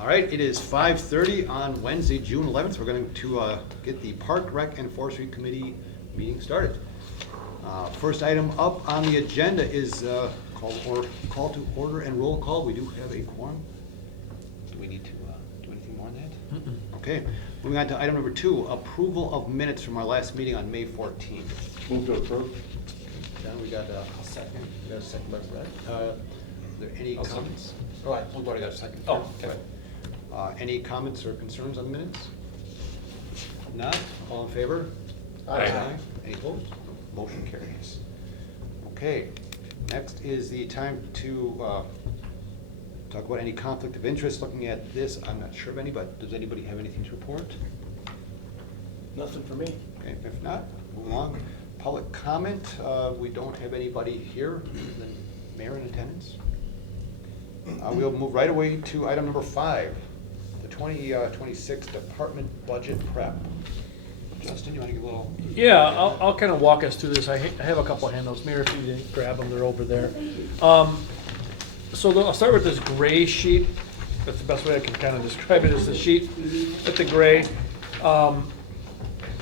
All right, it is 5:30 on Wednesday, June 11th. We're going to get the Park, Rec, and Forestry Committee meeting started. First item up on the agenda is call to order and roll call. We do have a quorum. Do we need to do anything more than that? Okay, moving on to item number 2, approval of minutes from our last meeting on May 14th. Move to approve. Then we got a second. We got a second by Brett. Are there any I'll second. comments? All right, we've already got a second. Oh, okay. Any comments or concerns on the minutes? Not? All in favor? Aye. Any opposed? Motion carries. Okay, next is the time to talk about any conflict of interest. Looking at this, I'm not sure of any, but does anybody have anything to report? Nothing for me. Okay, if not, move along. Public comment, we don't have anybody here, than mayor in attendance. We'll move right away to item number 5, the 2026 department budget prep. Justin, you want to give a little? Yeah, I'll kind of walk us through this. I have a couple of handouts. Mayor, if you didn't grab them, they're over there. So I'll start with this gray sheet. That's the best way I can kind of describe it, is the sheet with the gray.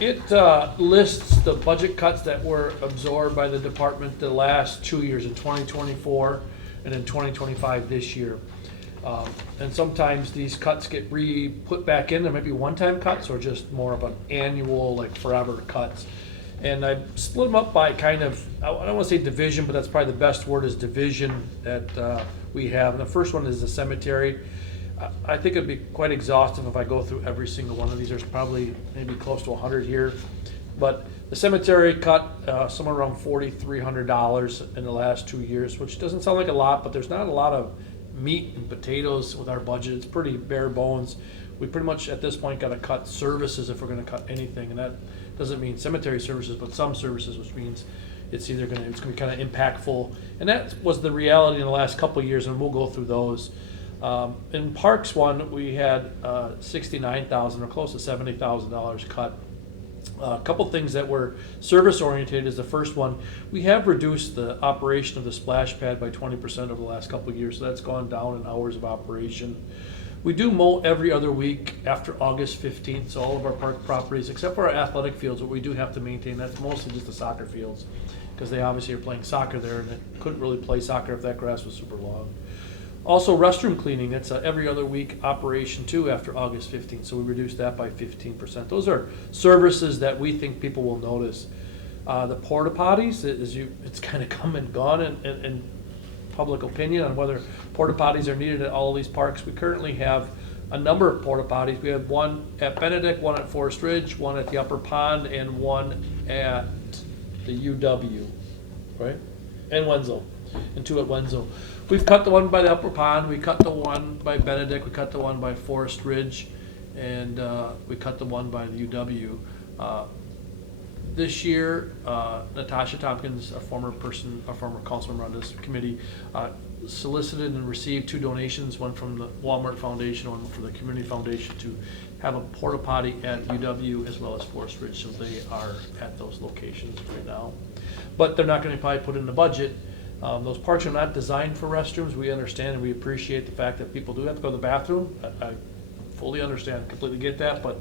It lists the budget cuts that were absorbed by the department the last 2 years, in 2024 and in 2025 this year. And sometimes these cuts get put back in. There might be one-time cuts or just more of an annual, like forever cuts. And I split them up by kind of, I don't want to say division, but that's probably the best word, is division that we have. And the first one is the cemetery. I think it'd be quite exhaustive if I go through every single one of these. There's probably maybe close to 100 here. But the cemetery cut somewhere around $4,300 in the last 2 years, which doesn't sound like a lot, but there's not a lot of meat and potatoes with our budget. It's pretty bare bones. We pretty much at this point got to cut services if we're going to cut anything, and that doesn't mean cemetery services, but some services, which means it's going to be kind of impactful. And that was the reality in the last couple of years, and we'll go through those. In Parks one, we had $69,000 or close to $70,000 cut. A couple things that were service oriented is the first one. We have reduced the operation of the splash pad by 20% over the last couple of years, so that's gone down in hours of operation. We do mow every other week after August 15th, so all of our park properties, except for our athletic fields, what we do have to maintain, that's mostly just the soccer fields, because they obviously are playing soccer there, and they couldn't really play soccer if that grass was super long. Also, restroom cleaning, it's a every other week operation too after August 15th, so we reduced that by 15%. Those are services that we think people will notice. The porta potties, it's kind of come and gone in public opinion on whether porta potties are needed at all of these parks. We currently have a number of porta potties. We have one at Benedict, one at Forest Ridge, one at the Upper Pond, and one at the UW, right? And Wenzel, and 2 at Wenzel. We've cut the one by the Upper Pond, we cut the one by Benedict, we cut the one by Forest Ridge, and we cut the one by the UW. This year, Natasha Tompkins, a former council member on this committee, solicited and received 2 donations, one from the Walmart Foundation, one from the Community Foundation, to have a porta potty at UW as well as Forest Ridge, so they are at those locations right now. But they're not going to probably put in the budget. Those parks are not designed for restrooms. We understand and we appreciate the fact that people do have to go to the bathroom. I fully understand, completely get that, but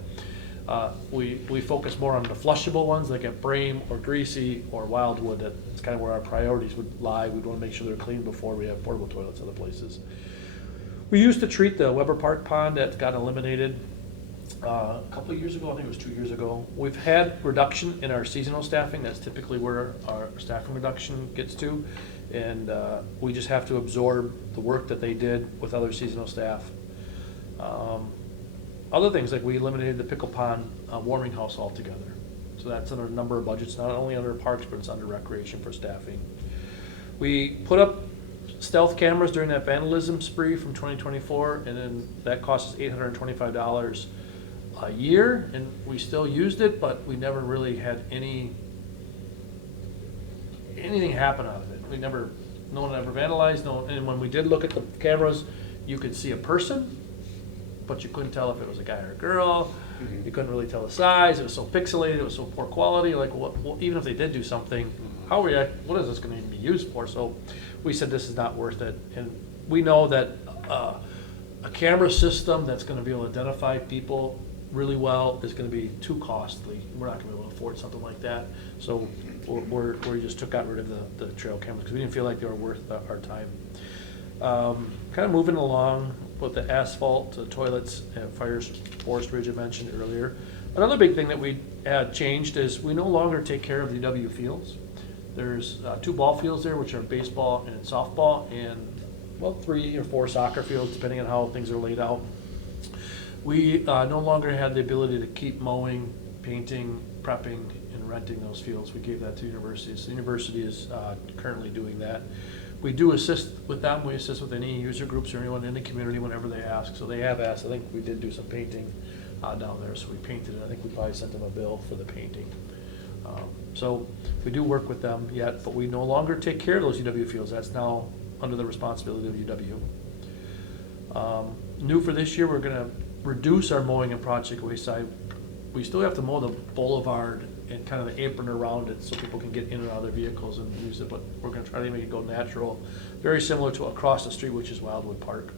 we focus more on the flushable ones, like at Brame or Greasy or Wildwood. That's kind of where our priorities would lie. We'd want to make sure they're clean before we have portable toilets other places. We used to treat the Weber Park pond that got eliminated a couple of years ago. I think it was 2 years ago. We've had reduction in our seasonal staffing. That's typically where our staffing reduction gets to. And we just have to absorb the work that they did with other seasonal staff. Other things, like we eliminated the Pickle Pond warming house altogether. So that's under a number of budgets, not only under parks, but it's under recreation for staffing. We put up stealth cameras during that vandalism spree from 2024, and then that cost us $825 a year, and we still used it, but we never really had anything happen out of it. No one ever vandalized. And when we did look at the cameras, you could see a person, but you couldn't tell if it was a guy or a girl. You couldn't really tell the size. It was so pixelated. It was so poor quality. Like, even if they did do something, what is this going to even be used for? So we said this is not worth it. And we know that a camera system that's gonna be able to identify people really well is gonna be too costly. We're not gonna be able to afford something like that. So we just got rid of the trail cameras because we didn't feel like they were worth our time. Kind of moving along with the asphalt, the toilets, and fires, Forest Ridge I mentioned earlier. Another big thing that we had changed is we no longer take care of the UW fields. There's 2 ball fields there, which are baseball and softball, and well, 3 or 4 soccer fields, depending on how things are laid out. We no longer had the ability to keep mowing, painting, prepping, and renting those fields. We gave that to universities. The university is currently doing that. We do assist with them. We assist with any user groups or anyone in the community whenever they ask. So they have asked. I think we did do some painting down there, so we painted it. I think we probably sent them a bill for the painting. So we do work with them yet, but we no longer take care of those UW fields. That's now under the responsibility of UW. New for this year, we're gonna reduce our mowing and Project Wayside. We still have to mow the boulevard and kind of the apron around it so people can get in and out of their vehicles and use it, but we're gonna try to make it go natural, very similar to across the street, which is Wildwood Park.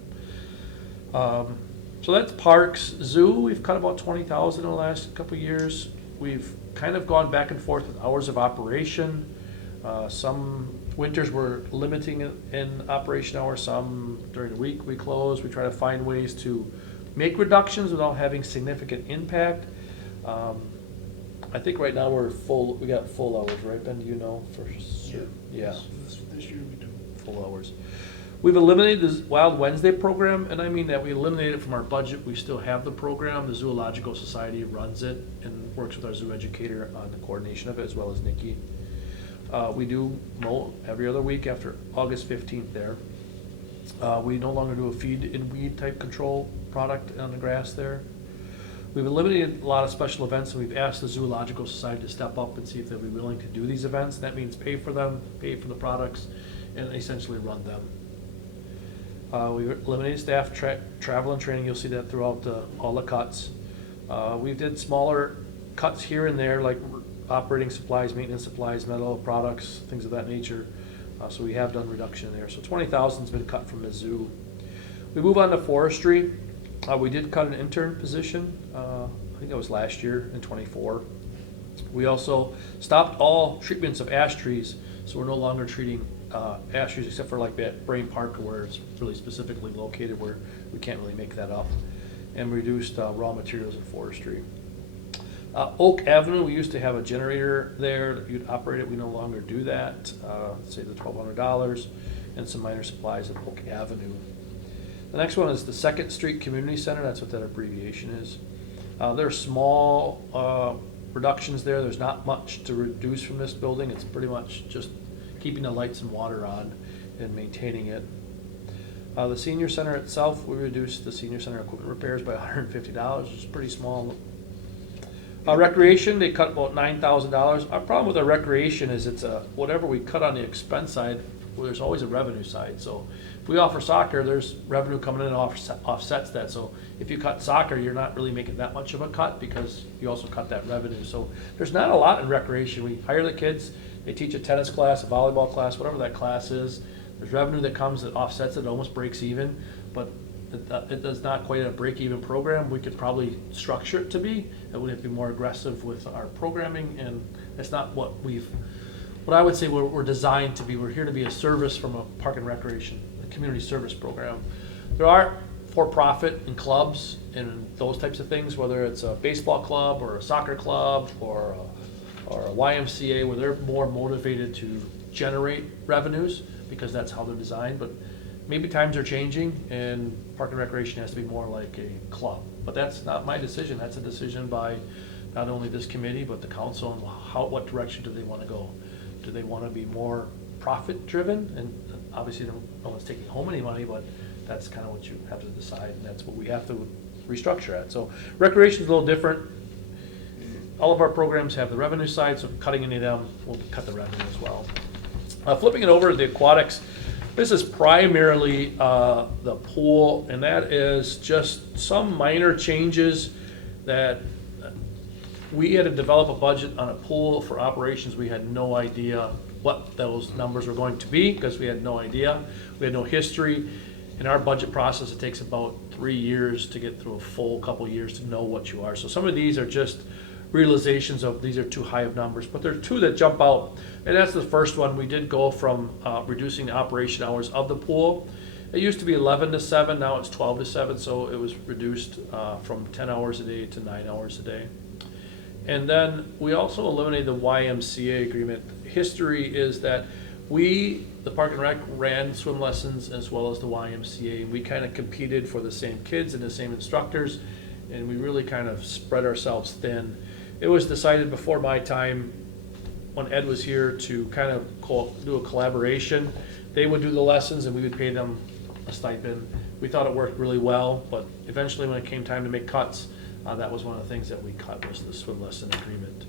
So that's parks. Zoo, we've cut about 20,000 in the last couple of years. We've kind of gone back and forth with hours of operation. Some winters we're limiting it in operation hours, some during the week we close. We try to find ways to make reductions without having significant impact. I think right now we're full, we got full hours, right, Ben, do you know for sure? Yeah. This year we do. Full hours. We've eliminated the Wild Wednesday program, and I mean that we eliminated it from our budget. We still have the program. The Zoological Society runs it and works with our zoo educator on the coordination of it, as well as Nikki. We do mow every other week after August 15th there. We no longer do a feed and weed type control product on the grass there. We've eliminated a lot of special events, and we've asked the Zoological Society to step up and see if they'll be willing to do these events. That means pay for them, pay for the products, and essentially run them. We eliminated staff travel and training. You'll see that throughout all the cuts. We did smaller cuts here and there, like operating supplies, maintenance supplies, metal products, things of that nature. So we have done reduction there. So 20,000's been cut from the zoo. We move on to forestry. We did cut an intern position. I think that was last year in '24. We also stopped all treatments of ash trees, so we're no longer treating ash trees except for like that Brain Park where it's really specifically located where we can't really make that up, and reduced raw materials in forestry. Oak Avenue, we used to have a generator there that you'd operate it. We no longer do that. Save the $1,200 and some minor supplies at Oak Avenue. The next one is the 2nd Street Community Center. That's what that abbreviation is. There are small reductions there. There's not much to reduce from this building. It's pretty much just keeping the lights and water on and maintaining it. The senior center itself, we reduced the senior center equipment repairs by $150, which is pretty small. Recreation, they cut about $9,000. Our problem with our recreation is it's whatever we cut on the expense side, well, there's always a revenue side. So if we offer soccer, there's revenue coming in and offsets that. So if you cut soccer, you're not really making that much of a cut because you also cut that revenue. So there's not a lot in recreation. We hire the kids, they teach a tennis class, a volleyball class, whatever that class is. There's revenue that comes that offsets it, almost breaks even, but it does not quite a break-even program. We could probably structure it to be. It would have to be more aggressive with our programming, and that's not what I would say we're designed to be. We're here to be a service from a park and recreation, a community service program. There are for-profit and clubs and those types of things, whether it's a baseball club or a soccer club or a YMCA, where they're more motivated to generate revenues because that's how they're designed. But maybe times are changing and park and recreation has to be more like a club. But that's not my decision. That's a decision by not only this committee, but the council, and what direction do they want to go? Do they want to be more profit driven? And obviously no one's taking home any money, but that's kind of what you have to decide, and that's what we have to restructure at. So recreation is a little different. All of our programs have the revenue side, so cutting any of them will cut the revenue as well. Flipping it over to the aquatics, this is primarily the pool, and that is just some minor changes that we had to develop a budget on a pool for operations. We had no idea what those numbers were going to be because we had no idea. We had no history. In our budget process, it takes about 3 years to get through a full couple years to know what you are. So some of these are just realizations of these are too high of numbers, but there are two that jump out. And that's the first one. We did go from reducing the operation hours of the pool. It used to be 11 to 7, now it's 12 to 7, so it was reduced from 10 hours a day to 9 hours a day. And then we also eliminated the YMCA agreement. History is that we, the Park and Rec, ran swim lessons as well as the YMCA. We kind of competed for the same kids and the same instructors, and we really kind of spread ourselves thin. It was decided before my time, when Ed was here, to kind of do a collaboration. They would do the lessons and we would pay them a stipend. We thought it worked really well, but eventually when it came time to make cuts, that was one of the things that we cut, was the swim lesson agreement.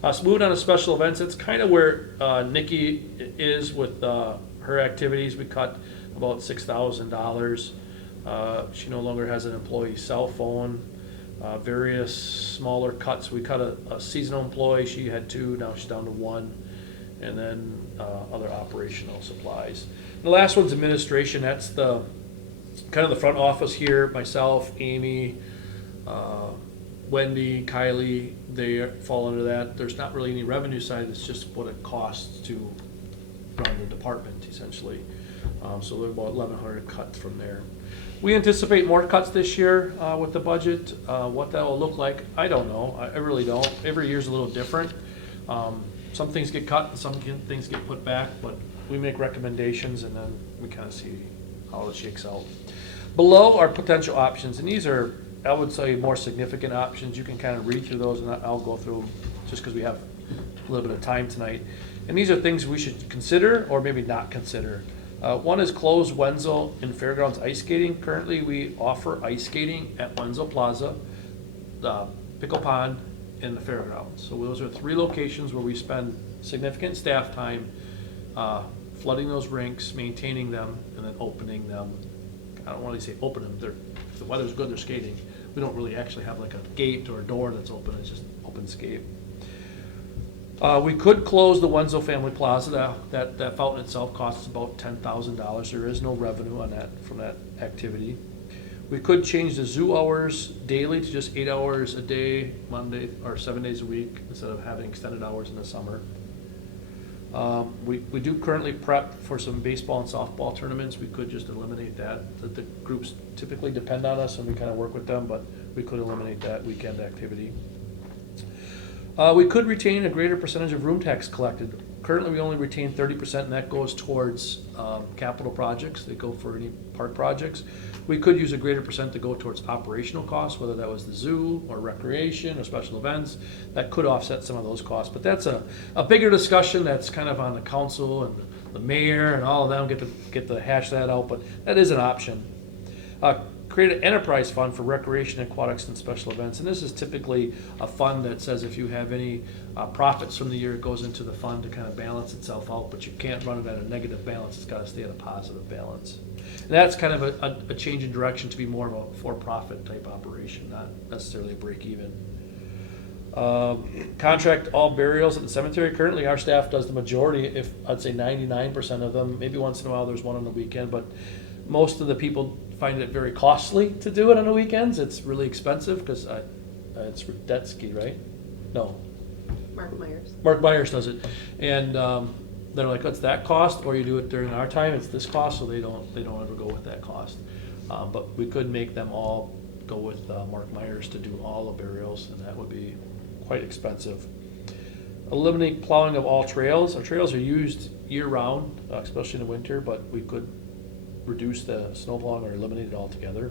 So moving on to special events, it's kind of where Nikki is with her activities. We cut about $6,000. She no longer has an employee cell phone. Various smaller cuts. We cut a seasonal employee. She had 2, now she's down to 1. And then other operational supplies. The last one's administration. That's the kind of the front office here. Myself, Amy, Wendy, Kylie, they fall under that. There's not really any revenue side. It's just what it costs to run the department, essentially. So we're about 1,100 cut from there. We anticipate more cuts this year with the budget. What that will look like, I don't know. I really don't. Every year's a little different. Some things get cut, some things get put back, but we make recommendations and then we kind of see how it shakes out. Below are potential options, and these are, I would say, more significant options. You can kind of read through those, and I'll go through them just because we have a little bit of time tonight. And these are things we should consider or maybe not consider. One is close Wenzel and Fairgrounds ice skating. Currently, we offer ice skating at Wenzel Plaza, the Pickle Pond, and the Fairgrounds. So those are 3 locations where we spend significant staff time flooding those rinks, maintaining them, and then opening them. I don't want to say open them. If the weather's good, they're skating. We don't really actually have like a gate or a door that's open. It's just open skate. We could close the Wenzel Family Plaza. That fountain itself costs about $10,000. There is no revenue on that from that activity. We could change the zoo hours daily to just 8 hours a day, Monday, or 7 days a week, instead of having extended hours in the summer. We do currently prep for some baseball and softball tournaments. We could just eliminate that. The groups typically depend on us and we kind of work with them, but we could eliminate that weekend activity. We could retain a greater percentage of room tax collected. Currently, we only retain 30%, and that goes towards capital projects. They go for any park projects. We could use a greater percent to go towards operational costs, whether that was the zoo or recreation or special events. That could offset some of those costs, but that's a bigger discussion that's kind of on the council and the mayor and all of them get to hash that out, but that is an option. Create an enterprise fund for recreation, aquatics, and special events. And this is typically a fund that says if you have any profits from the year, it goes into the fund to kind of balance itself out, but you can't run it at a negative balance. It's got to stay at a positive balance. And that's kind of a change in direction to be more of a for-profit type operation, not necessarily a break-even. Contract all burials at the cemetery. Currently, our staff does the majority, if I'd say 99% of them. Maybe once in a while there's one on the weekend, but most of the people find it very costly to do it on the weekends. It's really expensive because it's Rudetsky, right? No. Mark Myers. Mark Myers does it. And they're like, what's that cost? Or you do it during our time, it's this cost, so they don't ever go with that cost. But we could make them all go with Mark Myers to do all the burials, and that would be quite expensive. Eliminate plowing of all trails. Our trails are used year-round, especially in the winter, but we could reduce the snow plowing or eliminate it altogether.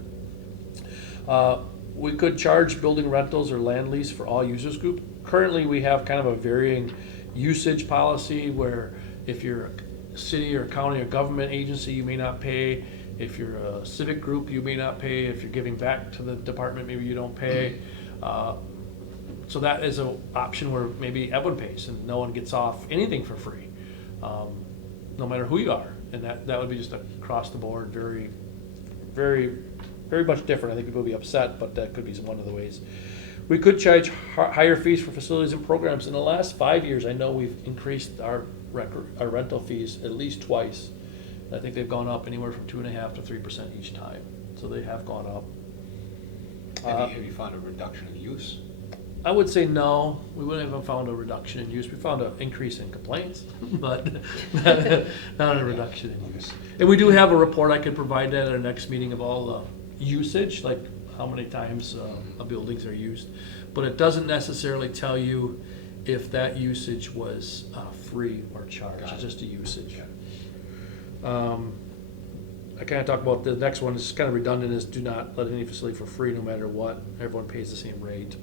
We could charge building rentals or land lease for all users group. Currently, we have kind of a varying usage policy where if you're a city or county or government agency, you may not pay. If you're a civic group, you may not pay. If you're giving back to the department, maybe you don't pay. So that is an option where maybe everyone pays and no one gets off anything for free, no matter who you are. And that would be just across the board, very, very, very much different. I think people would be upset, but that could be one of the ways. We could charge higher fees for facilities and programs. In the last 5 years, I know we've increased our rental fees at least twice. I think they've gone up anywhere from 2.5% to 3% each time, so they have gone up. Have you found a reduction in use? I would say no, we wouldn't have found a reduction in use. We found an increase in complaints, but not a reduction in use. And we do have a report, I could provide that at our next meeting, of all the usage, like how many times buildings are used. But it doesn't necessarily tell you if that usage was free or charged, Got it's it. just a usage. I kind of talked about the next one, it's kind of redundant, is do not let any facility for free no matter what. Everyone pays the same rate.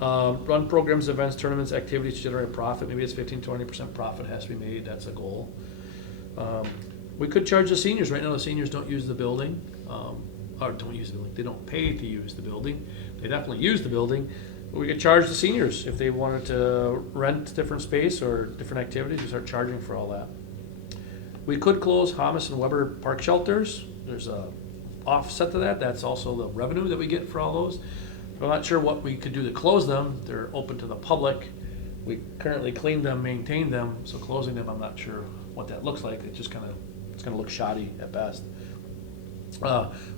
Run programs, events, tournaments, activities to generate profit. Maybe it's 15-20% profit has to be made. That's a goal. We could charge the seniors. Right now, the seniors don't use the building, or don't use the building. They don't pay to use the building. They definitely use the building. But we could charge the seniors if they wanted to rent different space or different activities. We start charging for all that. We could close Thomas and Weber park shelters. There's a offset to that. That's also the revenue that we get for all those. I'm not sure what we could do to close them. They're open to the public. We currently clean them, maintain them, so closing them, I'm not sure what that looks like. It's gonna look shoddy at best.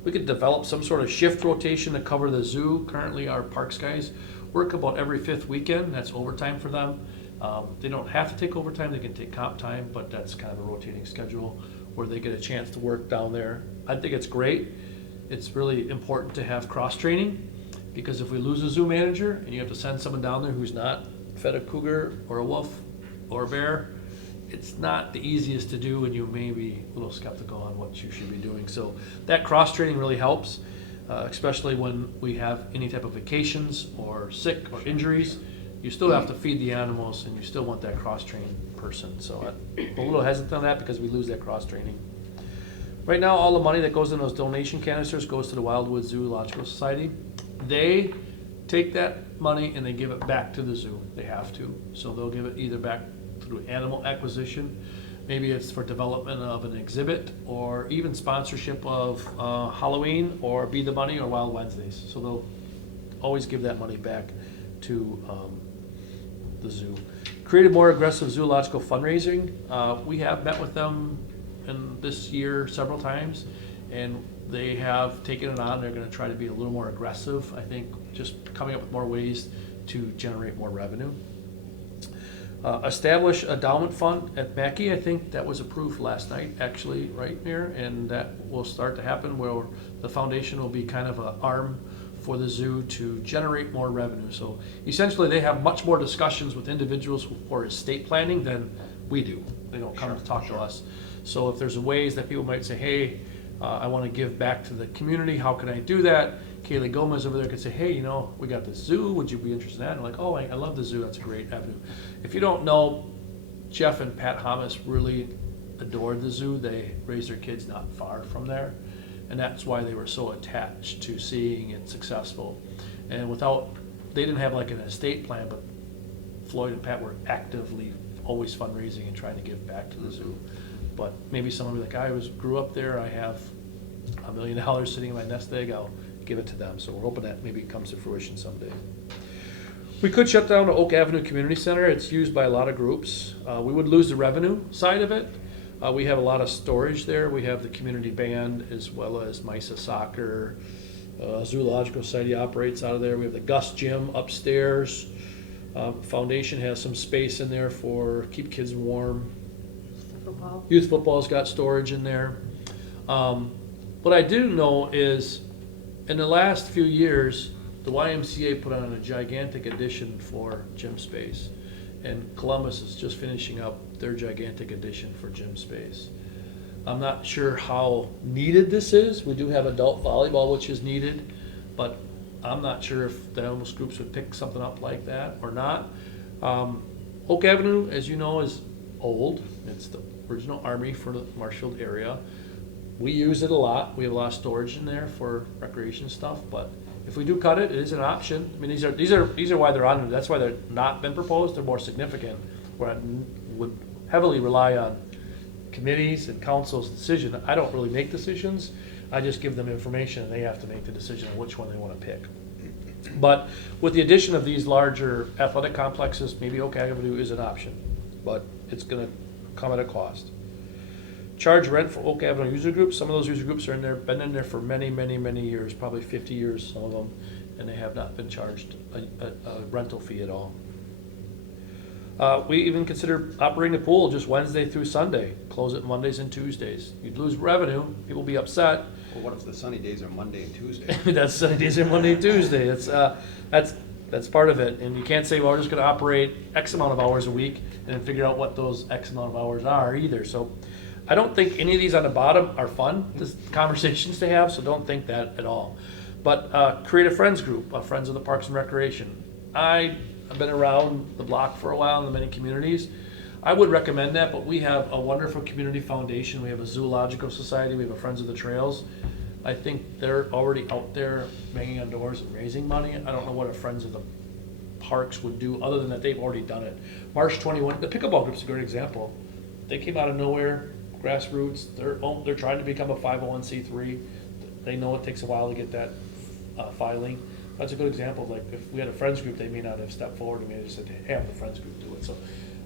We could develop some sort of shift rotation to cover the zoo. Currently, our parks guys work about every 5th weekend. That's overtime for them. They don't have to take overtime, they can take comp time, but that's kind of a rotating schedule where they get a chance to work down there. I think it's great. It's really important to have cross-training, because if we lose a zoo manager and you have to send someone down there who's not fed a cougar or a wolf or a bear, it's not the easiest to do, and you may be a little skeptical on what you should be doing. So that cross-training really helps, especially when we have any type of vacations or sick or injuries. You still have to feed the animals, and you still want that cross-trained person. So I'm a little hesitant on that because we lose that cross-training. Right now, all the money that goes in those donation canisters goes to the Wildwood Zoological Society. They take that money and they give it back to the zoo. They have to. So they'll give it either back through animal acquisition, maybe it's for development of an exhibit, or even sponsorship of Halloween or Be the Bunny or Wild Wednesdays. So they'll always give that money back to the zoo. Created more aggressive zoological fundraising. We have met with them in this year several times, and they have taken it on. They're going to try to be a little more aggressive, I think, just coming up with more ways to generate more revenue. Establish a endowment fund at Mackey. I think that was approved last night, actually, right, Mayor? And that will start to happen where the foundation will be kind of an arm for the zoo to generate more revenue. So essentially, they have much more discussions with individuals for estate planning than we do. They don't come to talk to us. So if there's ways that people might say, hey, I want to give back to the community, how can I do that? Kaylee Gomez over there could say, hey, you know, we got this zoo, would you be interested in that? And I'm like, oh, I love the zoo, that's a great avenue. If you don't know, Jeff and Pat Hamas really adored the zoo. They raised their kids not far from there, and that's why they were so attached to seeing it successful. And they didn't have like an estate plan, but Floyd and Pat were actively always fundraising and trying to give back to the zoo. But maybe someone will be like, I grew up there, I have $1 million sitting in my nest egg, I'll give it to them. So we're hoping that maybe it comes to fruition someday. We could shut down the Oak Avenue Community Center. It's used by a lot of groups. We would lose the revenue side of it. We have a lot of storage there. We have the community band as well as MISA Soccer. Zoological Society operates out of there. We have the Gus Gym upstairs. Foundation has some space in there for keep kids warm. Youth football's got storage in there. What I do know is in the last few years, the YMCA put on a gigantic addition for gym space, and Columbus is just finishing up their gigantic addition for gym space. I'm not sure how needed this is. We do have adult volleyball, which is needed, but I'm not sure if the animals groups would pick something up like that or not. Oak Avenue, as you know, is old. It's the original Army for the Marshfield area. We use it a lot. We have a lot of storage in there for recreation stuff, but if we do cut it, it is an option. I mean, these are why they're on there. That's why they're not been proposed. They're more significant. Where I would heavily rely on committees and council's decision. I don't really make decisions. I just give them information, and they have to make the decision on which one they want to pick. But with the addition of these larger athletic complexes, maybe Oak Avenue is an option, but it's going to come at a cost. charge rent for Oak Avenue user groups. Some of those user groups are in there, been in there for many, many, many years, probably 50 years, some of them, and they have not been charged a rental fee at all. We even consider operating the pool just Wednesday through Sunday, close it Mondays and Tuesdays. You'd lose revenue, people be upset. Well, what if the sunny days are Monday and Tuesday? That's Sundays and Monday and Tuesday. That's part of it. And you can't say, well, we're just gonna operate X amount of hours a week and then figure out what those X amount of hours are either. So I don't think any of these on the bottom are fun, this conversations to have, so don't think that at all. But create a friends group, Friends of the Parks and Recreation. I've been around the block for a while in the many communities. I would recommend that, but we have a wonderful community foundation. We have a zoological society. We have a Friends of the Trails. I think they're already out there banging on doors and raising money. I don't know what a Friends of the Parks would do, other than that they've already done it. March 21, the pickleball group's a great example. They came out of nowhere, grassroots. They're trying to become a 501c3. They know it takes a while to get that filing. That's a good example. Like if we had a friends group, they may not have stepped forward and may have just said, hey, have the friends group do it. So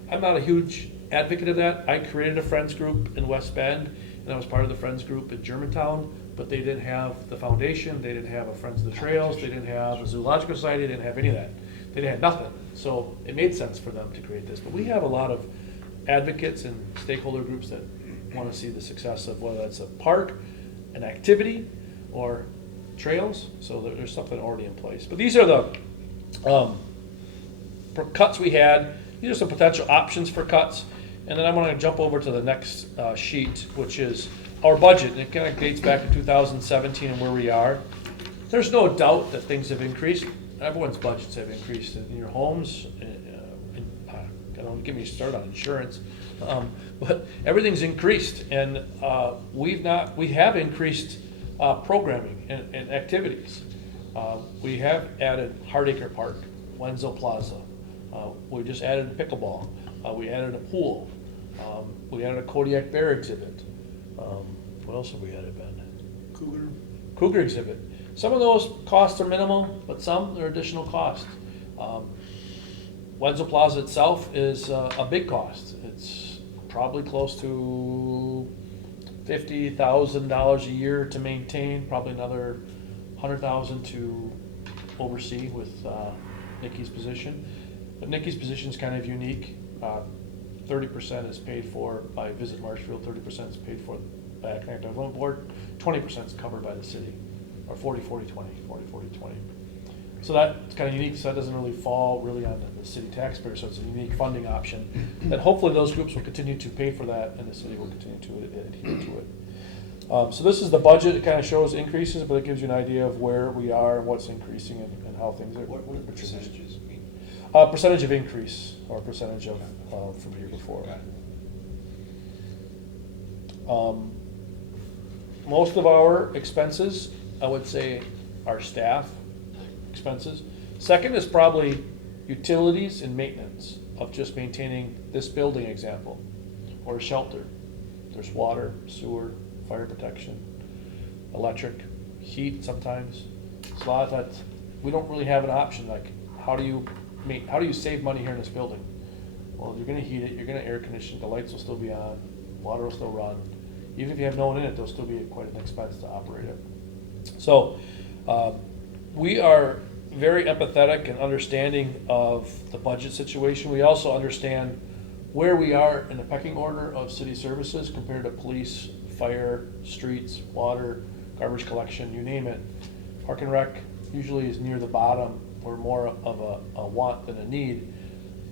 I'm not a huge advocate of that. I created a friends group in West Bend, and I was part of the friends group in Germantown, but they didn't have the foundation, they didn't have a Friends of the Trails, they didn't have a zoological society, they didn't have any of that. They didn't have nothing. So it made sense for them to create this. But we have a lot of advocates and stakeholder groups that want to see the success of whether that's a park, an activity, or trails. So there's something already in place. But these are the cuts we had. These are some potential options for cuts. And then I'm going to jump over to the next sheet, which is our budget. And it kind of dates back to 2017 and where we are. There's no doubt that things have increased. Everyone's budgets have increased in your homes. Don't get me started on insurance, but everything's increased, and we have increased programming and activities. We have added Hardacre Park, Wenzel Plaza. We just added pickleball. We added a pool. We added a Kodiak Bear exhibit. What else have we added, Ben? Cougar exhibit. Some of those costs are minimal, but some are additional costs. Wenzel Plaza itself is a big cost. It's probably close to $50,000 a year to maintain, probably another $100,000 to oversee with Nikki's position. But Nikki's position is kind of unique. 30% is paid for by Visit Marshfield, 30% is paid for by Economic Development Board, 20% is covered by the city, or 40-40-20, 40-40-20. So that's kind of unique, so that doesn't really fall really on the city taxpayer, so it's a unique funding option that hopefully those groups will continue to pay for that and the city will continue to adhere to it. So this is the budget. It kind of shows increases, but it gives you an idea of where we are and what's increasing and how things are. What are the percentages mean? Percentage of increase or percentage of from the year before. Got it. Most of our expenses, I would say, are staff expenses. Second is probably utilities and maintenance of just maintaining this building example, or a shelter. There's water, sewer, fire protection, electric, heat sometimes. It's a lot of that. We don't really have an option like how do you save money here in this building? Well, you're gonna heat it, you're gonna air condition, the lights will still be on, water will still run. Even if you have no one in it, there'll still be quite an expense to operate it. So we are very empathetic and understanding of the budget situation. We also understand where we are in the pecking order of city services compared to police, fire, streets, water, garbage collection, you name it. Park and Rec usually is near the bottom. We're more of a want than a need.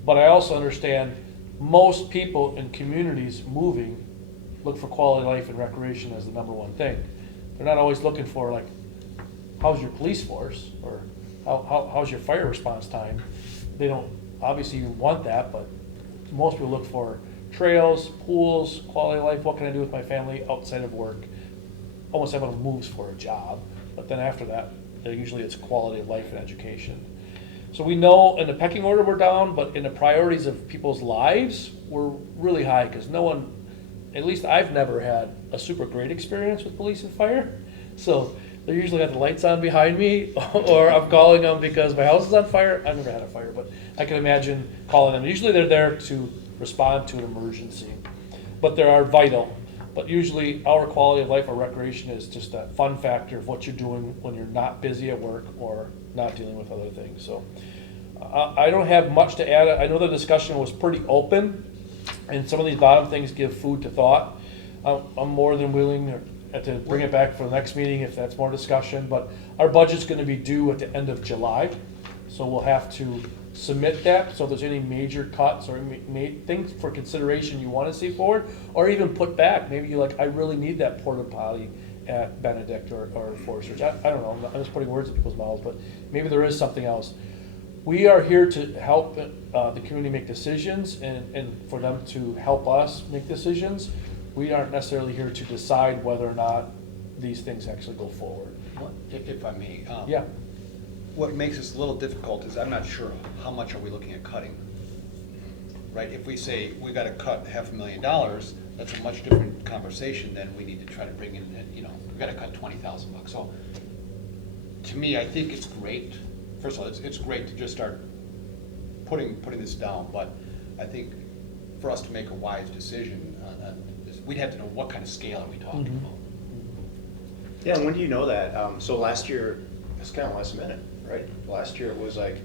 But I also understand most people in communities moving look for quality of life and recreation as the number one thing. They're not always looking for like, how's your police force, or how's your fire response time? They don't obviously even want that, but most people look for trails, pools, quality of life, what can I do with my family outside of work? Almost everyone moves for a job, but then after that, usually it's quality of life and education. So we know in the pecking order we're down, but in the priorities of people's lives, we're really high, because no one, at least I've never had a super great experience with police and fire. So they usually have the lights on behind me, or I'm calling them because my house is on fire. I've never had a fire, but I can imagine calling them. Usually they're there to respond to an emergency, but they are vital. But usually our quality of life or recreation is just that fun factor of what you're doing when you're not busy at work or not dealing with other things, so. I don't have much to add. I know the discussion was pretty open, and some of these bottom things give food to thought. I'm more than willing to bring it back for the next meeting if that's more discussion, but our budget's gonna be due at the end of July, so we'll have to submit that, so if there's any major cuts or things for consideration you wanna see forward, or even put back, maybe you're like, I really need that porta potty at Benedict or Forest Ridge. I don't know, I'm just putting words in people's mouths, but maybe there is something else. We are here to help the community make decisions and for them to help us make decisions. We aren't necessarily here to decide whether or not these things actually go forward. If I may. Yeah. What makes this a little difficult is I'm not sure how much are we looking at cutting. Right, if we say we gotta cut $500,000, that's a much different conversation than we need to try to bring in, we gotta cut $20,000. So, to me, I think it's great. First of all, it's great to just start putting this down, but I think for us to make a wise decision, we'd have to know what kind of scale are we talking Mhm. about. Yeah, and when do you know that? So last year, it's kind of last minute, right? Last year it was like,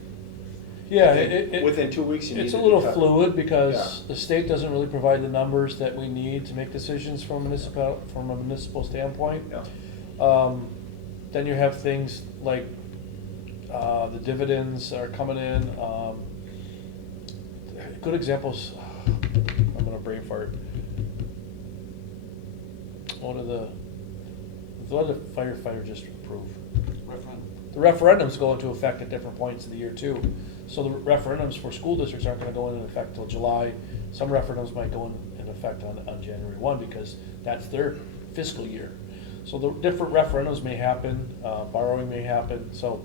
Yeah, within 2 weeks you needed it's to a little cut. fluid because Yeah. the state doesn't really provide the numbers that we need to make decisions from a municipal standpoint. Yeah. Then you have things like the dividends are coming in. Good examples, I'm gonna brain fart. What did the firefighter just approve? Referendum. The referendums go into effect at different points of the year too. So the referendums for school districts aren't gonna go into effect till July. Some referendums might go in effect on January 1 because that's their fiscal year. So the different referendums may happen, borrowing may happen, so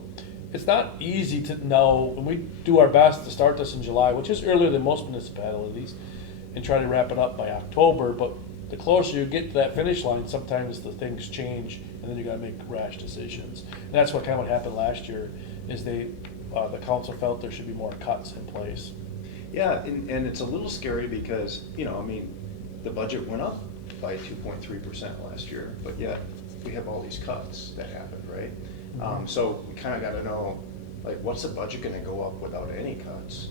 it's not easy to know, and we do our best to start this in July, which is earlier than most municipalities, and try to wrap it up by October, but the closer you get to that finish line, sometimes the things change, and then you gotta make rash decisions. And that's what kind of what happened last year, is the council felt there should be more cuts in place. Yeah, and it's a little scary because, the budget went up by 2.3% last year, but yet we have all these cuts that happened, right? So we kind of got to know, like, what's the budget going to go up without any cuts?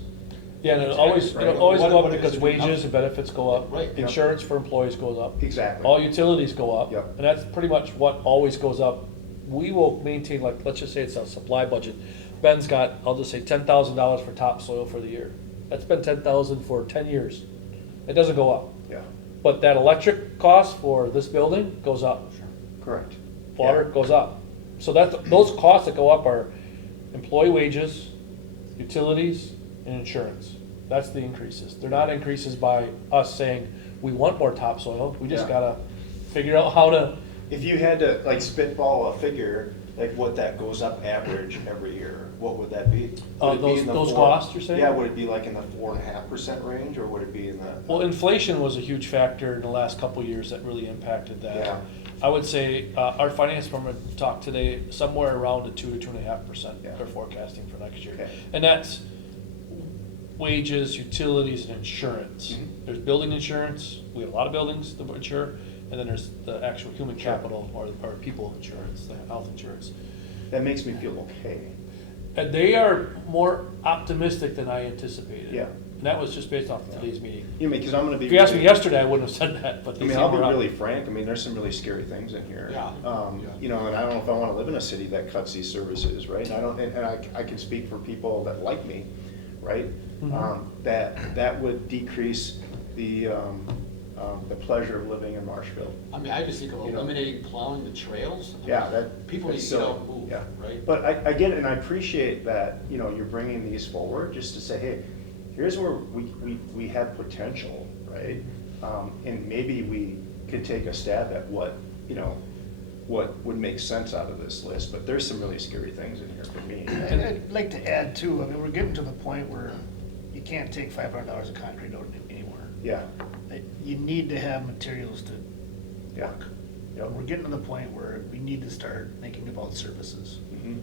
Yeah, and it'll always Right. go What up is because it? wages and benefits go up. Right. Yeah. Insurance for employees goes up. Exactly. All utilities go up. Yep. And that's pretty much what always goes up. We will maintain, like, let's just say it's a supply budget. Ben's got, I'll just say $10,000 for topsoil for the year. That's been $10,000 for 10 years. It doesn't go up. Yeah, But that electric cost for this building goes up. correct. Water Yeah. goes up. So those costs that go up are employee wages, utilities, and insurance. That's the increases. They're not increases by us saying, we want more topsoil. We just Yeah. gotta figure out how to, If you had to, like, spitball a figure, like what that goes up average every year, what would that be? Would it be in the those 4 costs, you're saying? Yeah, would it be like in the 4.5% range, or would it be in the? well, inflation was a huge factor in the last couple of years that really impacted that. Yeah. I would say, our finance department talked today, somewhere around a 2 to 2.5% Yeah. they're forecasting for next year. Okay. And that's wages, utilities, and insurance. Mhm. There's building insurance, we have a lot of buildings that insure, and then there's the actual human Sure. capital or people insurance, the health insurance. That makes me feel okay. And they are more optimistic than I anticipated. Yeah. And that was just based off of Yeah. today's meeting. Because I'm gonna be. If you asked me really- yesterday, I wouldn't have said that, but I they mean, seem I'll be more really frank, there's some really scary things in here. Yeah. And I don't know if I wanna live in a city that cuts these services, right? And I can speak for people that like me, right? Mhm. That would decrease the pleasure of living in Marshfield. I mean, I just think of You know. eliminating plowing the trails. I Yeah, mean, that. People need that's to get silly. out and move, Yeah. right? But I get it, and I appreciate that, you're bringing these forward, just to say, hey, here's where we have potential, right? And maybe we could take a stab at what would make sense out of this list, but there's some really scary things in here for me. And I'd like to add too, we're getting to the point where you can't take $500 of concrete out anymore. Yeah, You need to have materials to yeah. work. Yep. We're getting to the point where we need to start thinking about services. Mhm.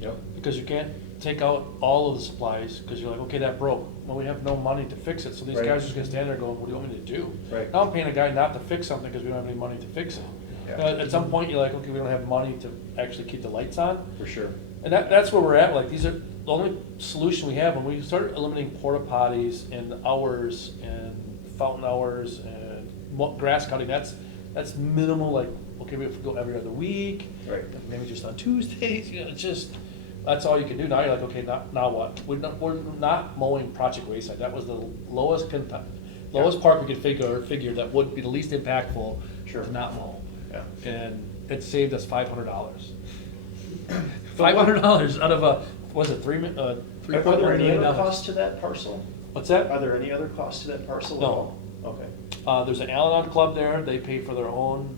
Yep. Because you can't take out all of the supplies, because you're like, okay, that broke. Well, we have no money to fix it, so these Right. guys are just gonna stand there going, what do you want me to do? Right. Now I'm paying a guy not to fix something because we don't have any money to fix it. Yeah. At some point, you're like, okay, we don't have money to actually keep the lights on. For sure. And that's where we're at, like, these are the only solution we have. When we start eliminating porta potties and hours and fountain hours and grass cutting, that's minimal, like, okay, we have to go every other week. Right. Maybe just on Tuesdays, you know, it's just, that's all you can do. Now you're like, okay, now what? We're not mowing Project Wayside. That was the lowest part we could figure that would be the least impactful Sure. to not mow. Yeah. And it saved us $500. $500 out of a, was it Are there $3.1 any million? other costs to that parcel? What's that? Are there any other costs to that parcel at No. all? Okay. There's an Al-Anon club there, they pay for their own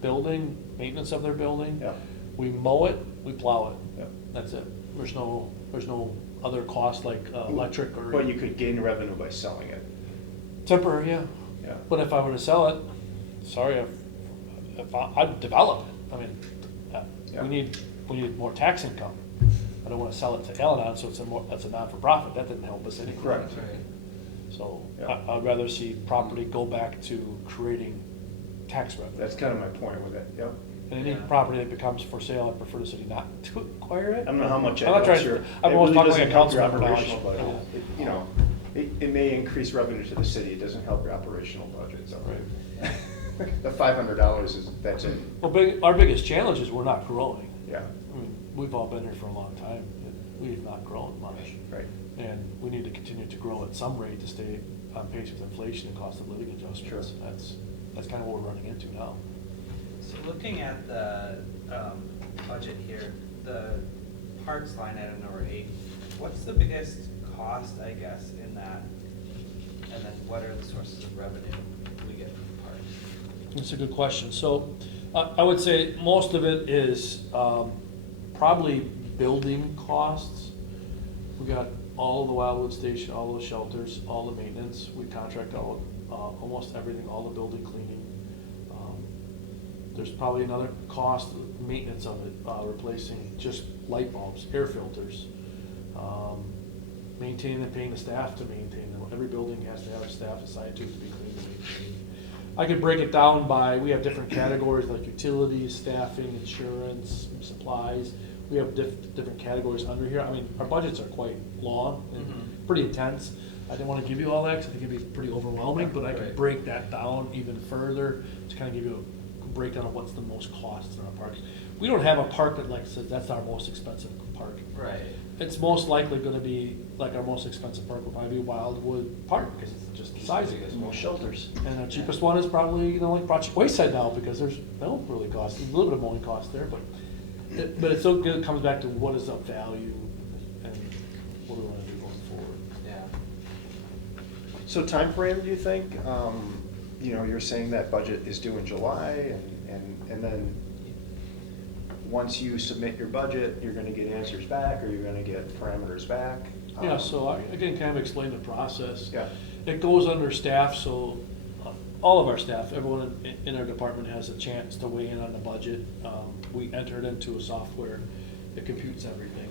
building, maintenance of their building. Yeah. We mow it, we plow it, Yeah. that's it. There's no other cost like electric or. But you could gain revenue by selling it. Temporary, yeah. Yeah. But if I were to sell it, sorry, if I'd develop it, I mean, Yeah. we need more tax income. I don't wanna sell it to Al-Anon, so that's a non-for-profit, that didn't help us anyway. Correct. So Yeah. I'd rather see property go back to creating tax revenue. That's kind of my point with it, yep. And any property that becomes for sale, I prefer the city not to acquire it. I don't know how much it I'm not helps trying your, to- it I'm almost really talking like doesn't a help your council member now. operational budget. Yeah. It- You know, it may increase revenue to the city, it doesn't help your operational budget, so. The $500 is, that's it, Well, our biggest challenge is we're not growing. yeah, I mean, we've all been here for a long time, and we've not grown much. right. And we need to continue to grow at some rate to stay on pace with inflation and cost of living adjustments. Sure. That's kind of what we're running into now. So looking at the budget here, the parks line item number 8, what's the biggest cost, I guess, in that? And then what are the sources of revenue we get from the parks? That's a good question. So I would say most of it is probably building costs. We got all the Wildwood Station, all the shelters, all the maintenance. We contract out almost everything, all the building cleaning. There's probably another cost, maintenance of it, replacing just light bulbs, air filters, maintaining and paying the staff to maintain them. Every building has to have a staff assigned to it to be cleaned and maintained. I could break it down by, we have different categories like utilities, staffing, insurance, supplies. We have different categories under here. I mean, our budgets are quite long and pretty intense. I didn't want to give you all that because I think it'd be pretty overwhelming, but I could Right. break that down even further to kind of give you a breakdown of what's the most costs in our parks. We don't have a park that like says that's our most expensive park. Right. It's most likely gonna be, like our most expensive park will probably be Wildwood Park because it's just the size of it. More shelters. And our cheapest one is probably, like Project Wayside now, because they don't really cost, a little bit of mowing cost there, but it still comes back to what is the value and what do we wanna do going forward. Yeah. So time frame? Do you think? You're saying that budget is due in July, and then once you submit your budget, you're gonna get answers back, or you're gonna get parameters back? Yeah, so I can kind of explain the process. Yeah. It goes under staff, so all of our staff, everyone in our department has a chance to weigh in on the budget. We enter it into a software that computes everything.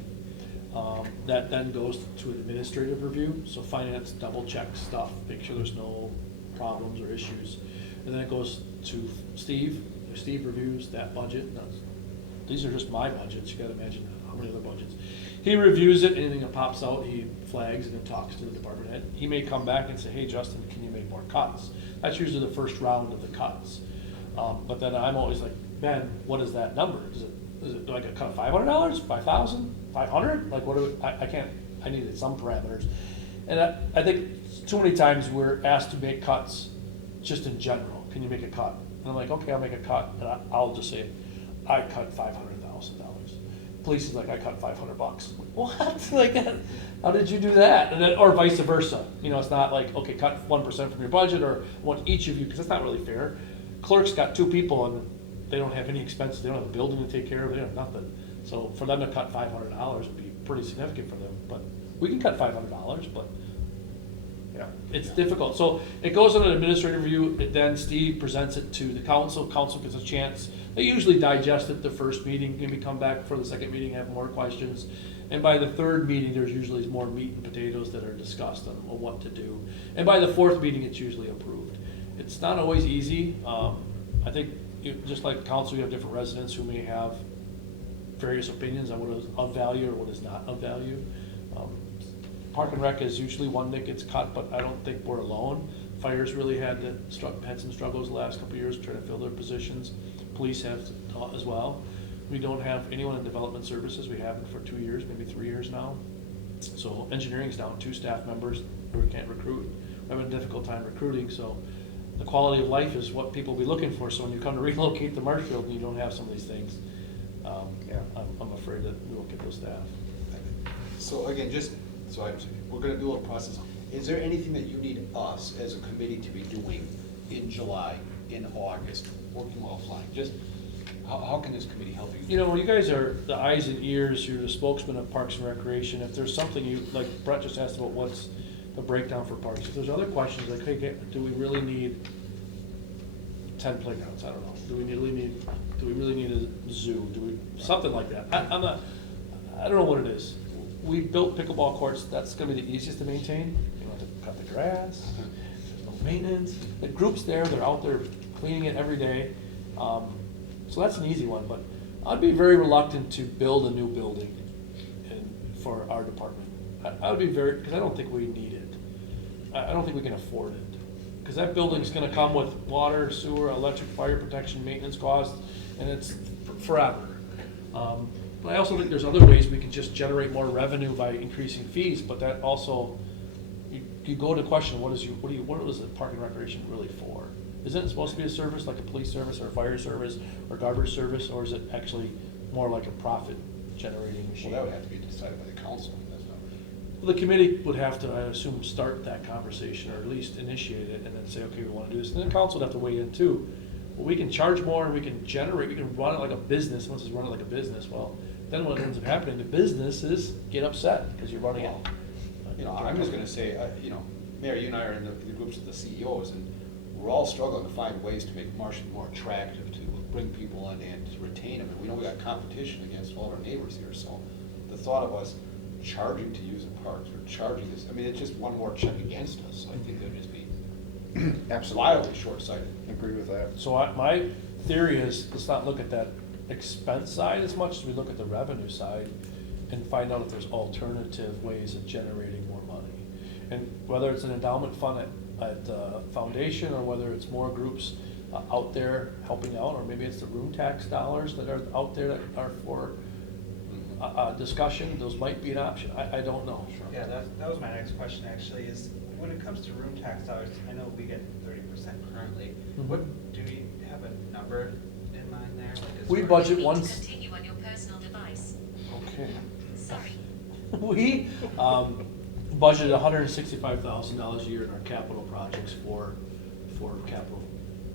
That then goes to an administrative review, so finance double checks stuff, make sure there's no problems or issues. And then it goes to Steve. Steve reviews that budget. Now, these are just my budgets, you gotta imagine how many other budgets. He reviews it, anything that pops out, he flags and then talks to the department head. He may come back and say, hey, Justin, can you make more cuts? That's usually the first round of the cuts. But then I'm always like, Ben, what is that number? Is it like a cut of $500, 5,000, 500? Like what do I can't, I needed some parameters. And I think too many times we're asked to make cuts just in general. Can you make a cut? And I'm like, okay, I'll make a cut. And I'll just say, I cut $500,000. Police is like, I cut $500. What? Like, how did you do that? And then, or vice versa. It's not like, okay, cut 1% from your budget, or I want each of you, because that's not really fair. Clerk's got 2 people and they don't have any expenses. They don't have a building to take care of. They have nothing. So for them to cut $500 would be pretty significant for them. But we can cut $500, but Yeah. It's difficult. So it goes on an administrative review, then Steve presents it to the council, council gets a chance. They usually digest it the first meeting, maybe come back for the second meeting, have more questions. And by the third meeting, there's usually more meat and potatoes that are discussed on what to do. And by the fourth meeting, it's usually approved. It's not always easy. I think, just like council, you have different residents who may have various opinions on what is of value or what is not of value. Park and Rec is usually one that gets cut, but I don't think we're alone. Fire's really had some struggles the last couple of years trying to fill their positions. Police have as well. We don't have anyone in development services. We haven't for 2 years, maybe 3 years now. So engineering's down 2 staff members who can't recruit. We're having a difficult time recruiting, so the quality of life is what people will be looking for. So when you come to relocate to Marshfield and you don't have some of these things, I'm afraid that we won't get those staff. So again, just, so we're gonna do a little process. Is there anything that you need us as a committee to be doing in July, in August, working offline? Just, how can this committee help you? You know, you guys are the eyes and ears, you're the spokesman of Parks and Recreation. If there's something you, like Brett just asked about what's the breakdown for parks, if there's other questions like, hey, do we really need 10 playgrounds? I don't know. Do we really need a zoo? Do we, something like that? I don't know what it is. We built pickleball courts, that's gonna be the easiest to maintain. You don't have to cut the grass, there's no maintenance. The group's there, they're out there cleaning it every day. So that's an easy one, but I'd be very reluctant to build a new building for our department. I would be because I don't think we need it. I don't think we can afford it. Because that building's gonna come with water, sewer, electric, fire protection, maintenance costs, and it's forever. But I also think there's other ways we can just generate more revenue by increasing fees, but that also, you go to question, what is the Park and Recreation really for? Isn't it supposed to be a service like a police service or a fire service or garbage service, or is it actually more like a profit generating Well, machine? that would have to be decided by the council. That's not. Well, the committee would have to, I assume, start that conversation or at least initiate it and then say, okay, we want to do this. And then the council would have to weigh in too. Well, we can charge more and we can run it like a business. Once it's run it like a business, well, then what ends up happening, the businesses get upset because you're running it. You know, I'm just gonna say, Mayor, you and I are in the groups of the CEOs, and we're all struggling to find ways to make Marshall more attractive, to bring people in and to retain them. And we know we got competition against all our neighbors here, so the thought of us charging to use the parks or charging this, I mean, it's just one more check against us. I think that would just be Absolutely. wildly short-sighted. Agree with that. So my theory is, let's not look at that expense side as much as we look at the revenue side and find out if there's alternative ways of generating more money. And whether it's an endowment fund at foundation, or whether it's more groups out there helping out, or maybe it's the room tax dollars that are out there that are for discussion, those might be an option. I don't know. Yeah, that was my next question actually, is when it comes to room tax dollars, I know we get 30% currently. Mhm. What, do we have a number in mind there? Like, as We far as- budget Need to once. continue on your personal device. Okay. Sorry. We budgeted $165,000 a year in our capital projects for capital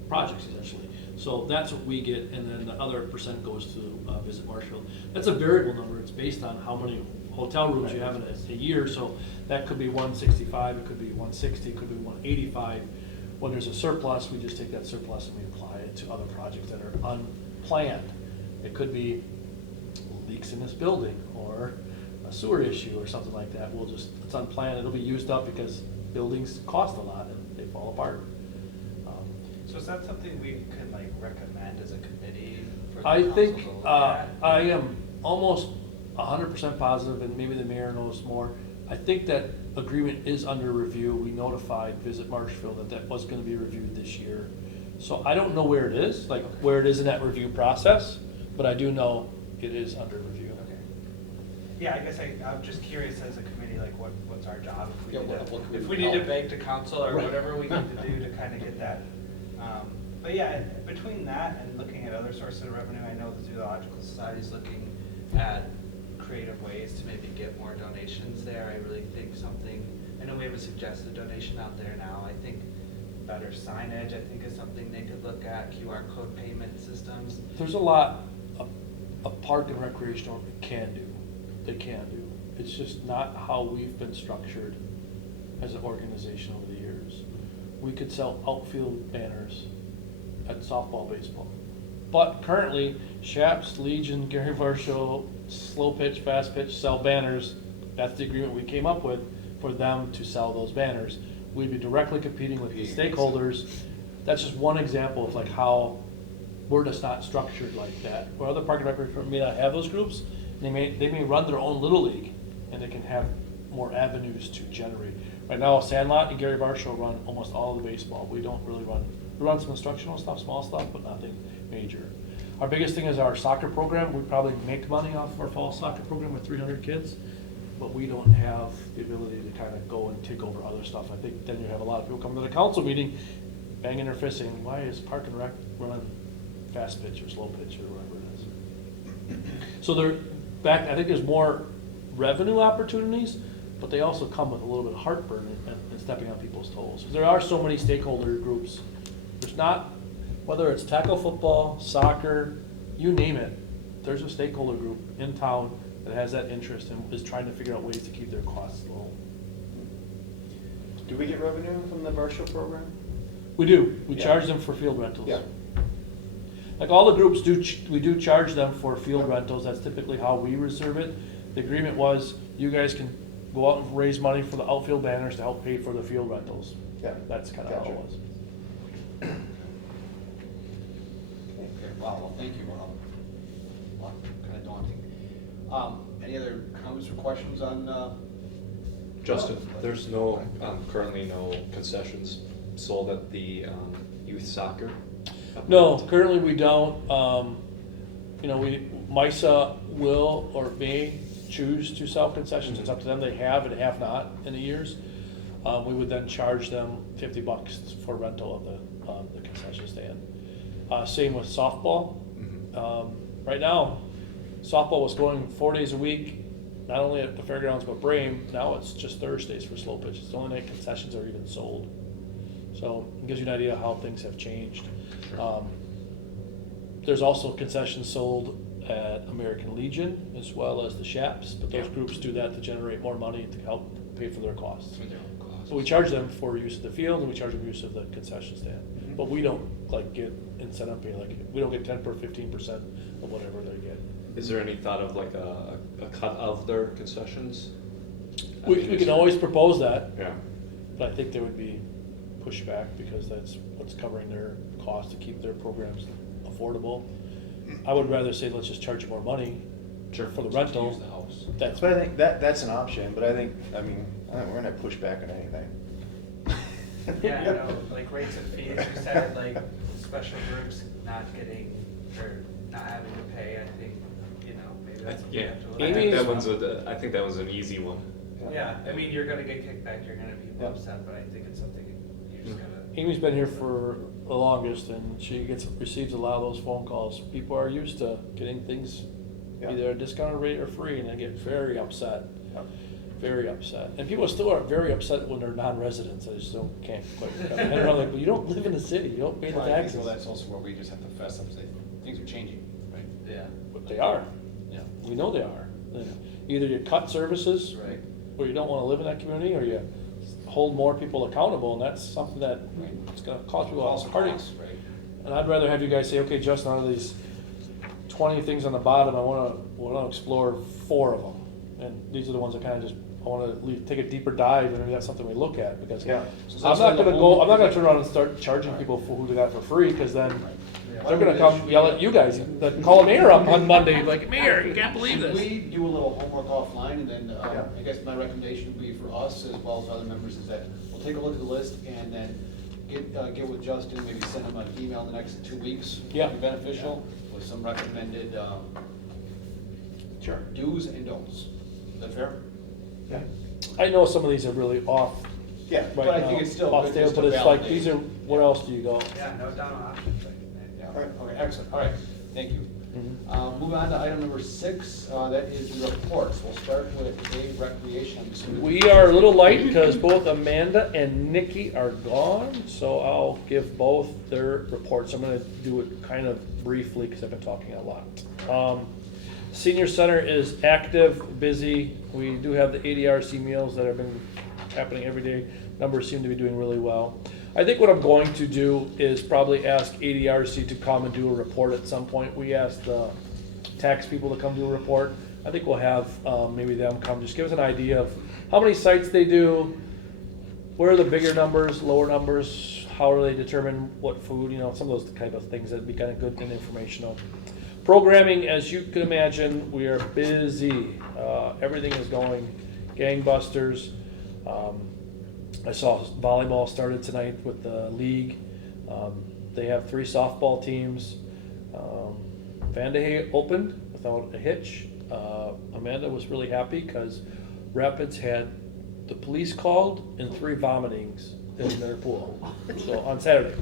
projects essentially. So that's what we get, and then the other percent goes to Visit Marshfield. That's a variable number. It's based on how many hotel rooms you have in a year, so that could be 165, it could be 160, it could be 185. When there's a surplus, we just take that surplus and we apply it to other projects that are unplanned. It could be leaks in this building, or a sewer issue, or something like that. It's unplanned, it'll be used up because buildings cost a lot and they fall apart. So is that something we could like recommend as a committee for the I council think, to look at? I am almost 100% positive, and maybe the mayor knows more. I think that agreement is under review. We notified Visit Marshfield that was gonna be reviewed this year. So I don't know where it is, like where it is in that review process, but I do know it is under review. Okay. Yeah, I guess I'm just curious as a committee, like what's our job? If we Yeah, need what to- can we if do we to need to help? beg to council or Right. whatever we need to do to kind of get that. But yeah, between that and looking at other sources of revenue, I know the Zoological Society is looking at creative ways to maybe get more donations there. I really think I know we have a suggested donation out there now. I think better signage, I think, is something they could look at, QR code payment systems. There's a lot a park and recreation can do. They can do. It's just not how we've been structured as an organization over the years. We could sell outfield banners at softball, baseball. But currently, Shaps, Legion, Gary Varsho, Slow Pitch, Fast Pitch sell banners. That's the agreement we came up with for them to sell those banners. We'd be directly competing with the stakeholders. That's just one example of like how we're just not structured like that. Where other park and rec may not have those groups, they may run their own little league, and they can have more avenues to generate. Right now, Sandlot and Gary Varsho run almost all of the baseball. We don't really run. We run some instructional stuff, small stuff, but nothing major. Our biggest thing is our soccer program. We probably make money off of our fall soccer program with 300 kids, but we don't have the ability to kind of go and take over other stuff. I think then you have a lot of people coming to the council meeting, banging their fist saying, why is Park and Rec running fast pitch or slow pitch or whatever it is? So I think there's more revenue opportunities, but they also come with a little bit of heartburn and stepping on people's toes. There are so many stakeholder groups. There's not, whether it's tackle football, soccer, you name it, there's a stakeholder group in town that has that interest and is trying to figure out ways to keep their costs low. Do we get revenue from the Varsho program? We do. We Yeah. charge them for field rentals. Yeah. Like all the groups we do charge them for field rentals. That's typically how we reserve it. The agreement was you guys can go out and raise money for the outfield banners to help pay for the field rentals. Yeah. That's kind of how Gotcha. it was. Okay, wow, well, thank you. Kind of daunting. Any other comments or questions on, Justin, there's currently no concessions sold at the youth soccer? No, currently we don't. MISA will or may choose to sell concessions. It's up to them. They have and have not in the years. We would then charge them $50 for rental of the concession stand. Same with softball. Right now, softball was going 4 days a week, not only at the fairgrounds but Brame. Now it's just Thursdays for slow pitch. It's the only night concessions are even sold. So it gives you an idea of how things have changed. There's also concessions sold at American Legion as well as the Shaps, but those groups do that to generate more money to help pay for their costs. So we charge them for use of the field and we charge them use of the concession stand. But we don't get incentive pay, we don't get 10 or 15% of whatever they get. Is there any thought of like a cut of their concessions? We can always propose that, Yeah. but I think there would be pushback because that's what's covering their cost to keep their programs affordable. I would rather say, let's just charge you more money for the rental. use the house? That's, So I think that's an option, but I think we're gonna push back on anything. Yeah, I know, like rates of fees, you said like special groups not getting, or not having to pay, I think, maybe that's something we Yeah, have to look I at. think that was an easy one. Yeah, I mean, you're gonna get kickback, you're gonna be Yeah. upset, but I think it's something you just gotta. Amy's been here for the longest and she receives a lot of those phone calls. People are used to getting things Yeah. either a discounted rate or free and they get very upset. Yeah. Very upset. And people still are very upset when they're non-residents. I just can't quite wrap my head around like, well, you don't live in the city, you don't pay the Well, I think, taxes. well, that's also where we just have to fess up and say, things are changing, right? Yeah. But they are. Yeah. We know they are. Either you cut services, Right. or you don't wanna live in that community, or you hold more people accountable, and that's something that it's gonna cost people a lot of heartaches. Right. And I'd rather have you guys say, okay, Justin, out of these 20 things on the bottom, I wanna explore 4 of them. And these are the ones that kinda I wanna take a deeper dive, and maybe that's something we look at, because Yeah. I'm not gonna turn around and start charging people for who they got for free, cause then they're gonna come yell at you guys, call the mayor up on Monday, like, Mayor, you can't believe this. We do a little homework offline, and then, Yeah. I guess my recommendation would be for us as well as other members is that we'll take a look at the list and then get with Justin, maybe send him an email in the next 2 weeks. Yeah. Would be beneficial, with some recommended, do's and don'ts. Is that fair? Yeah. I know some of these are really off Yeah. right But I now, think it's still off good there, just to but it's like, validate. these are, what else do you go? Yeah, note down options, like, Yeah, All right. okay, excellent, all right, thank you. Moving on to item number 6, that is the reports. We'll start with Day Recreation. I'm assuming- We are a little light because both Amanda and Nikki are gone, so I'll give both their reports. I'm gonna do it kind of briefly because I've been talking a lot. Senior Center is active, busy. We do have the ADRC meals that have been happening every day. Numbers seem to be doing really well. I think what I'm going to do is probably ask ADRC to come and do a report at some point. We asked the tax people to come do a report. I think we'll have maybe them come, just give us an idea of how many sites they do, where are the bigger numbers, lower numbers, how do they determine what food, some of those type of things that'd be kind of good and informational. Programming, as you can imagine, we are busy. Everything is going gangbusters. I saw volleyball started tonight with the league. They have 3 softball teams. Vandahay opened without a hitch. Amanda was really happy because Rapids had the police called and 3 vomitings in their pool. So on Saturday,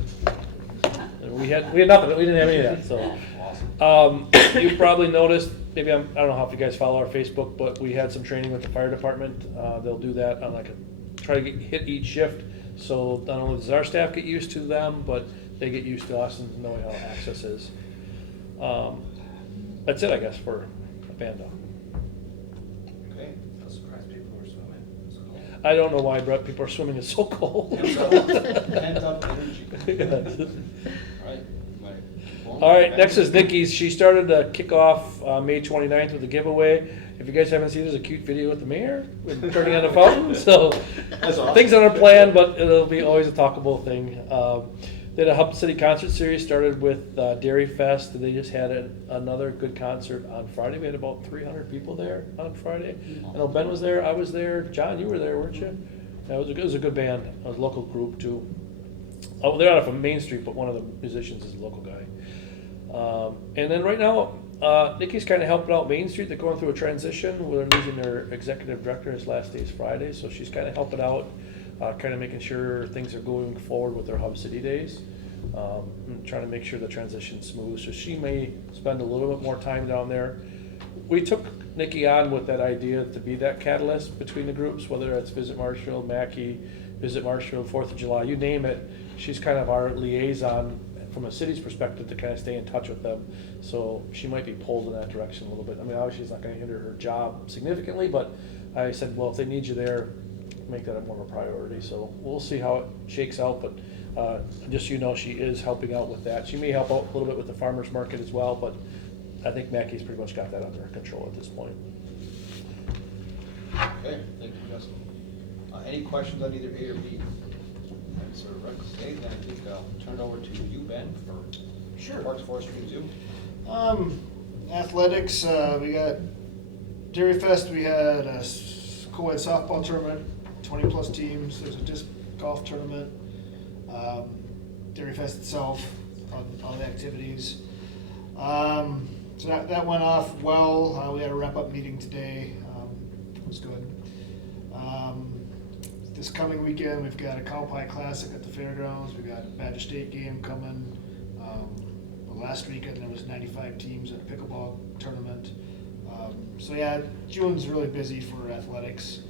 and we had nothing. We didn't have any of that. So you probably noticed. Maybe I don't know how if you guys follow our Facebook, but we had some training with the fire department. They'll do that on try to hit each shift. So not only does our staff get used to them, but they get used to us and knowing how access is. That's it, I guess, for Banda. Okay, I was surprised people were swimming. It was cold. I don't know why, Brett, people are swimming. It's so cold. Pent up energy. All right, next is Nikki's. She started to kick off May 29th with a giveaway. If you guys haven't seen, there's a cute video with the mayor with turning on the fountain. So That's awesome. things on our plan, but it'll be always a talkable thing. They had a Hub City concert series, started with Dairy Fest. They just had another good concert on Friday. We had about 300 people there on Friday. I know Ben was there, I was there. John, you were there, weren't you? Yeah, it was a good band, a local group too. Oh, they're out of Main Street, but one of the musicians is a local guy. And then right now, Nikki's kind of helping out Main Street. They're going through a transition where they're losing their executive director. His last day is Friday, so she's kind of helping out, kind of making sure things are going forward with their Hub City days, and trying to make sure the transition's smooth. So she may spend a little bit more time down there. We took Nikki on with that idea to be that catalyst between the groups, whether it's Visit Marshfield, Mackey, Visit Marshfield, 4th of July, you name it. She's kind of our liaison from a city's perspective to kind of stay in touch with them. So she might be pulled in that direction a little bit. I mean, obviously it's not going to hinder her job significantly, but I said, well, if they need you there, make that more of a priority. So we'll see how it shakes out, but just so you know, she is helping out with that. She may help out a little bit with the farmer's market as well, but I think Mackey's pretty much got that under control at this point. Okay, thank you, Justin. Any questions on either A or B? Sir Rex, okay, then I think I'll turn it over to you, Ben, for Sure. Parks, Forestry, and Zoo. Athletics, we got Dairy Fest, we had a co-ed softball tournament, 20+ teams. There's a disc golf tournament. Dairy Fest itself, all the activities. So that went off well. We had a wrap-up meeting today. It was good. This coming weekend, we've got a Cow Pie Classic at the fairgrounds. We got a Badger State game coming. Last weekend there was 95 teams at a pickleball tournament. So yeah, June's really busy for athletics.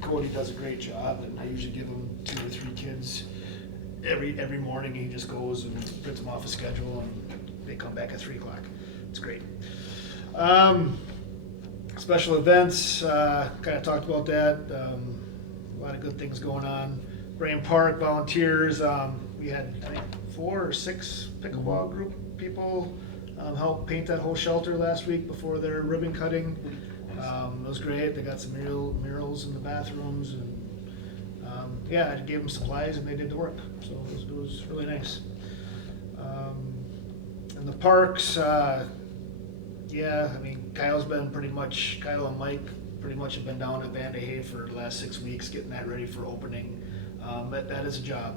Cody does a great job, and I usually give him 2 or 3 kids every morning. He just goes and prints them off a schedule, and they come back at 3 o'clock. It's great. Special events, kind of talked about that. A lot of good things going on. Graham Park volunteers. We had, I think, 4 or 6 pickleball group people help paint that whole shelter last week before their ribbon cutting. It was great. They got some murals in the bathrooms, and yeah, I gave them supplies and they did the work. So it was really nice. In the parks, yeah, I mean, Kyle and Mike pretty much have been down at Vandahay for the last 6 weeks getting that ready for opening. That is a job,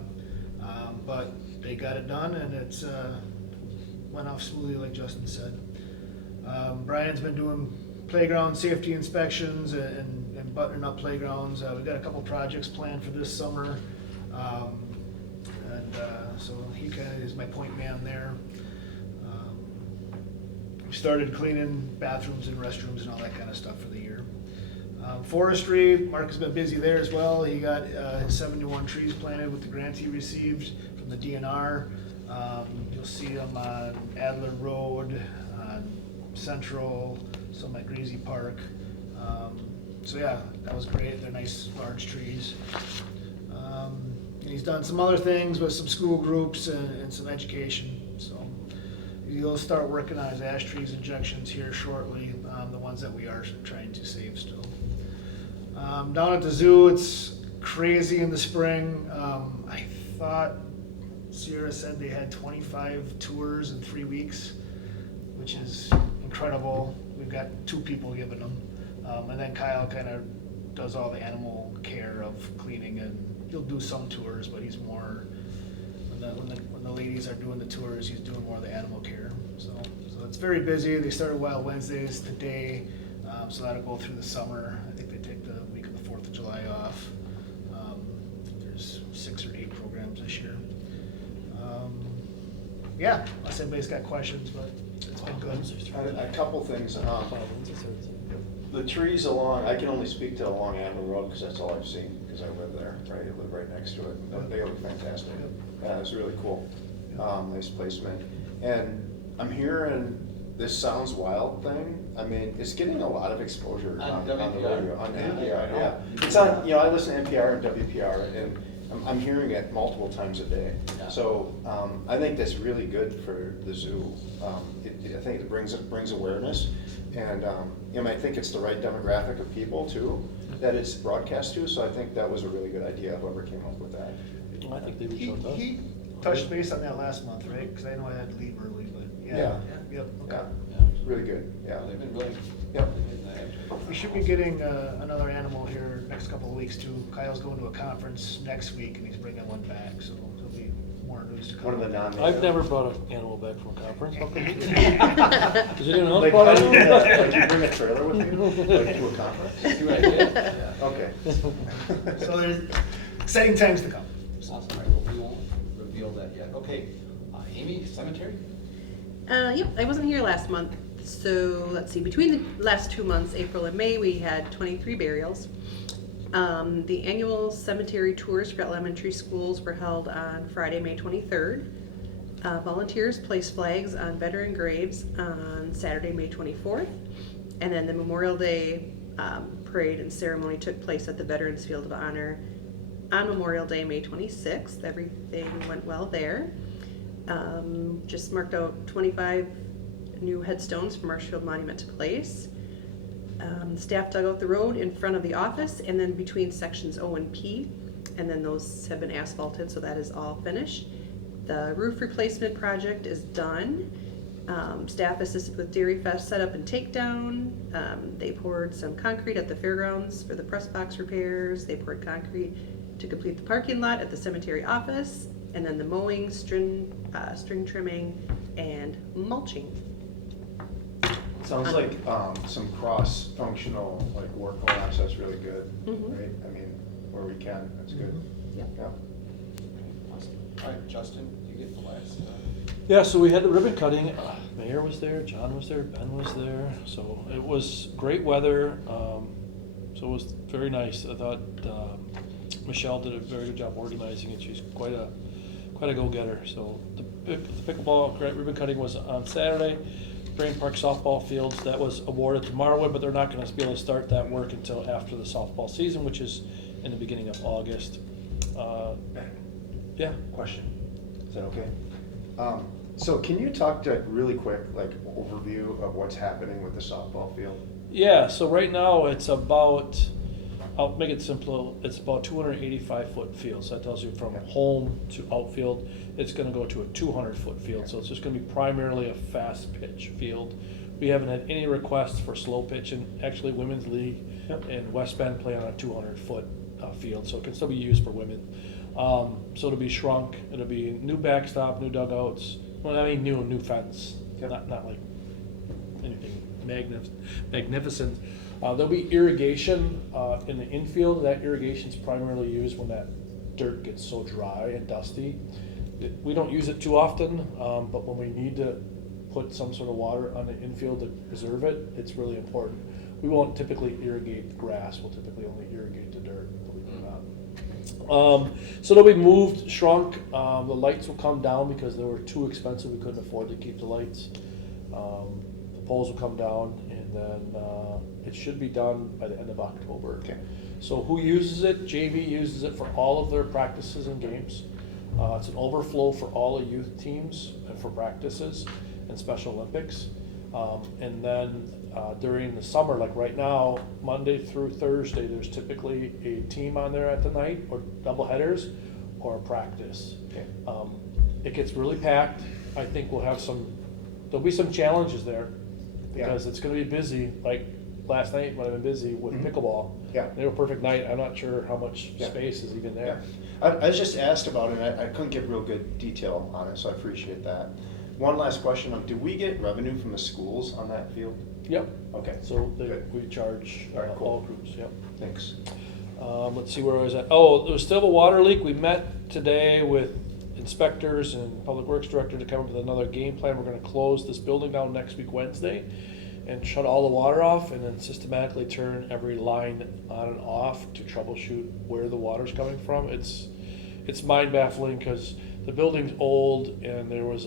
but they got it done, and it's went off smoothly like Justin said. Brian's been doing playground safety inspections and buttoning up playgrounds. We've got a couple projects planned for this summer, so he kind of is my point man there. We started cleaning bathrooms and restrooms and all that kind of stuff for the year. Forestry, Mark has been busy there as well. He got his 71 trees planted with the grant he received from the DNR. You'll see them on Adler Road, on Central, some at Greasy Park. So yeah, that was great. They're nice, large trees. And he's done some other things with some school groups and some education. So he'll start working on his ash trees injections here shortly, the ones that we are trying to save still. Down at the zoo, it's crazy in the spring. I thought Sierra said they had 25 tours in 3 weeks, which is incredible. We've got 2 people giving them. And then Kyle kind of does all the animal care of cleaning, and he'll do some tours, but he's more, when the ladies are doing the tours, he's doing more of the animal care. So it's very busy. They started Wild Wednesdays today, so that'll go through the summer. I think they take the week of the 4th of July off. There's 6 or 8 programs this year. Yeah, unless anybody's got questions, but it's been good. A couple things. The trees along, I can only speak to along Amber Road because that's all I've seen, because I live there, right? I live right next to it. They look fantastic. Yeah, it's really cool. Nice placement. And I'm hearing this Sounds Wild thing. I mean, it's getting a lot of exposure on the radio, on NPR. Yeah, it's on. I listen to NPR and WPR, and I'm hearing it multiple times a day. So I think that's really good for the zoo. I think it brings awareness, and I think it's the right demographic of people too that it's broadcast to. So I think that was a really good idea. Whoever came up with that. I think they reached out to us. He touched base on that last month, right? Because I know I had to leave early, but Yeah. Yep, okay. Yeah, really good. Yeah. They've been really. Yep. We should be getting another animal here next couple of weeks too. Kyle's going to a conference next week and he's bringing one back, so there'll be more news to come. One of the non-native. I've never brought an animal back from a conference. How come you did? Is anyone else Like, brought how do it? like you bring a trailer with you, like to a conference? You're right, yeah. Okay. So there's exciting times to come. Awesome, all right, well, we won't reveal that yet. Okay, Amy, cemetery? Yep, I wasn't here last month, so let's see, between the last 2 months, April and May, we had 23 burials. The annual cemetery tours for elementary schools were held on Friday, May 23rd. Volunteers placed flags on veteran graves on Saturday, May 24th. And then the Memorial Day parade and ceremony took place at the Veterans Field of Honor on Memorial Day, May 26th. Everything went well there. Just marked out 25 new headstones for Marshfield Monument to Place. Staff dug out the road in front of the office and then between sections O and P, and then those have been asphalted, so that is all finished. The roof replacement project is done. Staff assisted with Dairy Fest setup and takedown. They poured some concrete at the fairgrounds for the press box repairs. They poured concrete to complete the parking lot at the cemetery office, and then the mowing, string trimming, and mulching. Sounds like some cross-functional like work going on, so that's really good, Mhm. right? I mean, where we can, that's good. Yep. Yeah. Awesome. All right, Justin, you get the last. Yeah, so we had the ribbon cutting. Mayor was there, John was there, Ben was there. So it was great weather. So it was very nice. I thought Michelle did a very good job organizing it. She's quite a go-getter. So the pickleball ribbon cutting was on Saturday. Brain Park softball fields, that was awarded to Marwood, but they're not going to be able to start that work until after the softball season, which is in the beginning of August. Yeah. Question, is that okay? So can you talk to, really quick, like overview of what's happening with the softball field? Yeah, so right now it's about, I'll make it simple, it's about 285-foot field. So that tells you from home to outfield, it's gonna go to a 200-foot field. So it's just gonna be primarily a fast pitch field. We haven't had any requests for slow pitch, and actually Women's League and West Bend play on a 200-foot field, so it can still be used for women. So it'll be shrunk, it'll be new backstop, new dugouts, well, I mean new fence, not like anything magnificent. There'll be irrigation in the infield. That irrigation's primarily used when that dirt gets so dry and dusty. We don't use it too often, but when we need to put some sort of water on the infield to preserve it, it's really important. We won't typically irrigate the grass, we'll typically only irrigate the dirt, believe it or not. So they'll be moved, shrunk. The lights will come down because they were too expensive, we couldn't afford to keep the lights. poles will come down, and then it should be done by the end of October. Okay. So who uses it? JV uses it for all of their practices and games. It's an overflow for all the youth teams and for practices and Special Olympics. And then during the summer, like right now, Monday through Thursday, there's typically a team on there at the night, or double headers, or a practice. Okay. It gets really packed. I think there'll be some challenges there, Yeah. because it's gonna be busy, like last night when I've been busy with Mhm. pickleball. Yeah. They were a perfect night. I'm not sure how much Yeah. space is even Yeah, there. I was just asked about it, and I couldn't get real good detail on it, so I appreciate that. One last question, do we get revenue from the schools on that field? Yep. Okay. So Good. we charge All right, cool. all groups, yep. Thanks. Let's see where I was at. Oh, there was still a water leak. We met today with inspectors and public works director to come up with another game plan. We're gonna close this building down next week, Wednesday, and shut all the water off, and then systematically turn every line on and off to troubleshoot where the water's coming from. It's mind baffling, because the building's old, and there was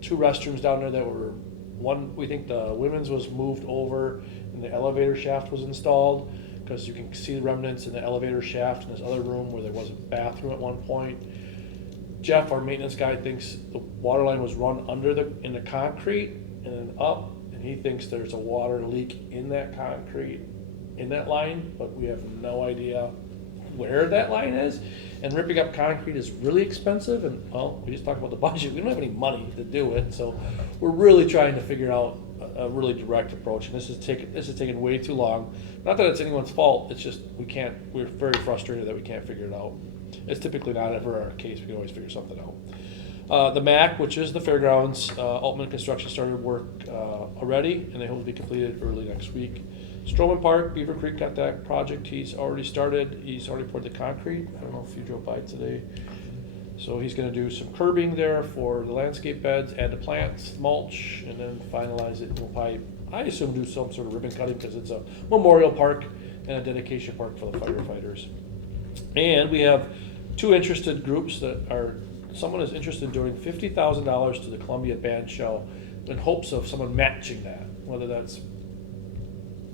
two restrooms down there that were, one, we think the women's was moved over, and the elevator shaft was installed, because you can see the remnants in the elevator shaft in this other room where there was a bathroom at one point. Jeff, our maintenance guy, thinks the water line was run in the concrete and then up, and he thinks there's a water leak in that concrete, in that line, but we have no idea where that line is. And ripping up concrete is really expensive, and, well, we just talked about the budget, we don't have any money to do it, so we're really trying to figure out a really direct approach, and this is taking way too long. Not that it's anyone's fault, it's just we're very frustrated that we can't figure it out. It's typically not ever our case, we can always figure something out. The MAC, which is the fairgrounds, Altman Construction started work already, and they hope to be completed early next week. Stroman Park, Beaver Creek got that project, he's already started, he's already poured the concrete. I don't know if you drove by today. So he's gonna do some curbing there for the landscape beds, add the plants, mulch, and then finalize it. We'll probably, I assume, do some sort of ribbon cutting, because it's a memorial park and a dedication park for the firefighters. And we have two interested groups someone is interested in donating $50,000 to the Columbia Band Show in hopes of someone matching that, whether that's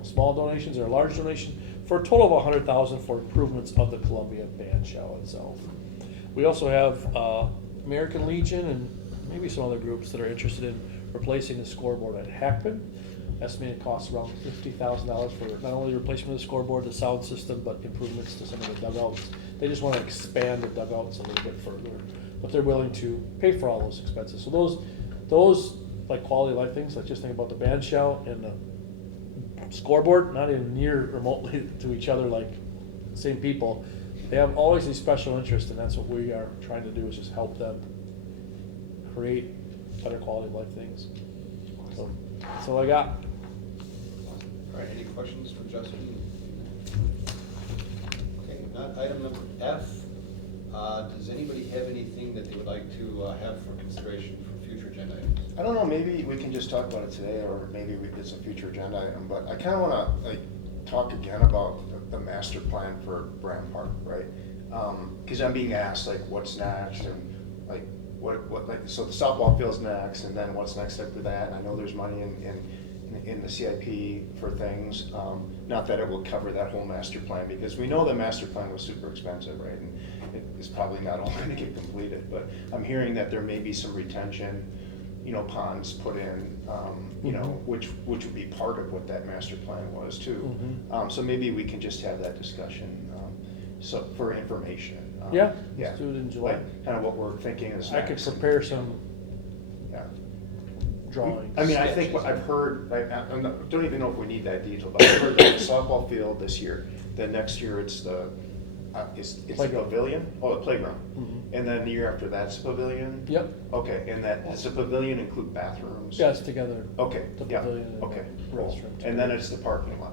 small donations or a large donation, for a total of $100,000 for improvements of the Columbia Band Show itself. We also have American Legion and maybe some other groups that are interested in replacing the scoreboard at Hackman. Estimated costs around $50,000 for not only replacement of the scoreboard, the sound system, but improvements to some of the dugouts. They just want to expand the dugouts a little bit further, but they're willing to pay for all those expenses. So those like quality of life things, like just think about the band shell and the scoreboard, not even near remotely to each other like the same people. They have always these special interests, and that's what we are trying to do, is just help them create better quality of life things. So that's all I got. All right, any questions for Justin? Okay, not item number F. Does anybody have anything that they would like to have for consideration for future agenda items? I don't know, maybe we can just talk about it today, or maybe it's a future agenda item, but I kinda wanna talk again about the master plan for Brand Park, right? Cause I'm being asked what's next, and so the softball field's next, and then what's next after that, and I know there's money in the CIP for things, not that it will cover that whole master plan, because we know the master plan was super expensive, right? And it is probably not all gonna get completed, but I'm hearing that there may be some retention, ponds put in, which would be part of what that master plan was too. So maybe we can just have that discussion, so for information. Yeah, Yeah, let's do it in July. Kind of what we're thinking is I could next. prepare some Yeah. drawings. I mean, I think what I've heard, I don't even know if we need that detail, but I've heard that the softball field this year, then next year it's the the Playground. pavilion? Oh, the playground. Mhm. And then the year after that's pavilion? Yep, Okay, and does the pavilion include bathrooms? yeah, it's together. Okay, The yeah, pavilion and okay, the cool. restroom And then it's the parking lot?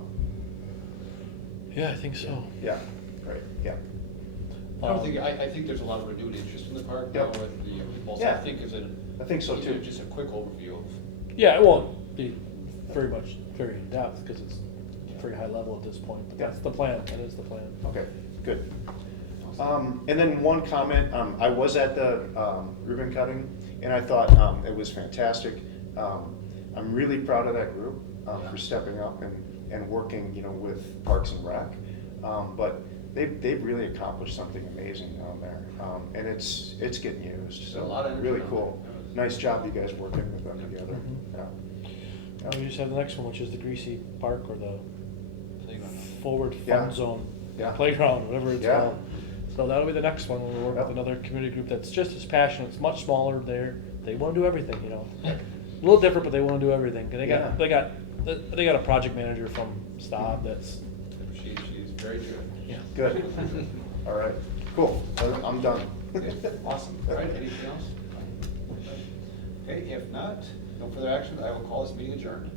Yeah, I think so. Yeah, great, yeah. I think there's a lot of renewed interest in the park now Yep. with the impulse. Yeah. I think I think so too. Just a quick overview of. Yeah, it won't be very in depth, because it's pretty high level at this point, but Yeah. that's the plan, that is the plan. Okay, good. And then one comment, I was at the ribbon cutting, and I thought it was fantastic. I'm really proud of that group for stepping up and working, you know, with Parks and Rec. But they've really accomplished something amazing down there. And it's getting used, A lot of so energy really down cool. there. Nice job you guys working with them together. Mhm. Yeah. We just have the next one, which is the Greasy Park or the Playground. Forward Yeah. Fun Zone Yeah. Playground, whatever it's Yeah. called. So that'll be the next one, we'll work Yep. with another community group that's just as passionate, it's much smaller there, they wanna do everything, you know? A little different, but they wanna do everything, and Yeah. they got a project manager from Staub that's, She's very good. yeah. Good. All right, cool. I'm done. Okay, awesome. All right, anything else? Okay, if not, no further action, I will call this meeting adjourned.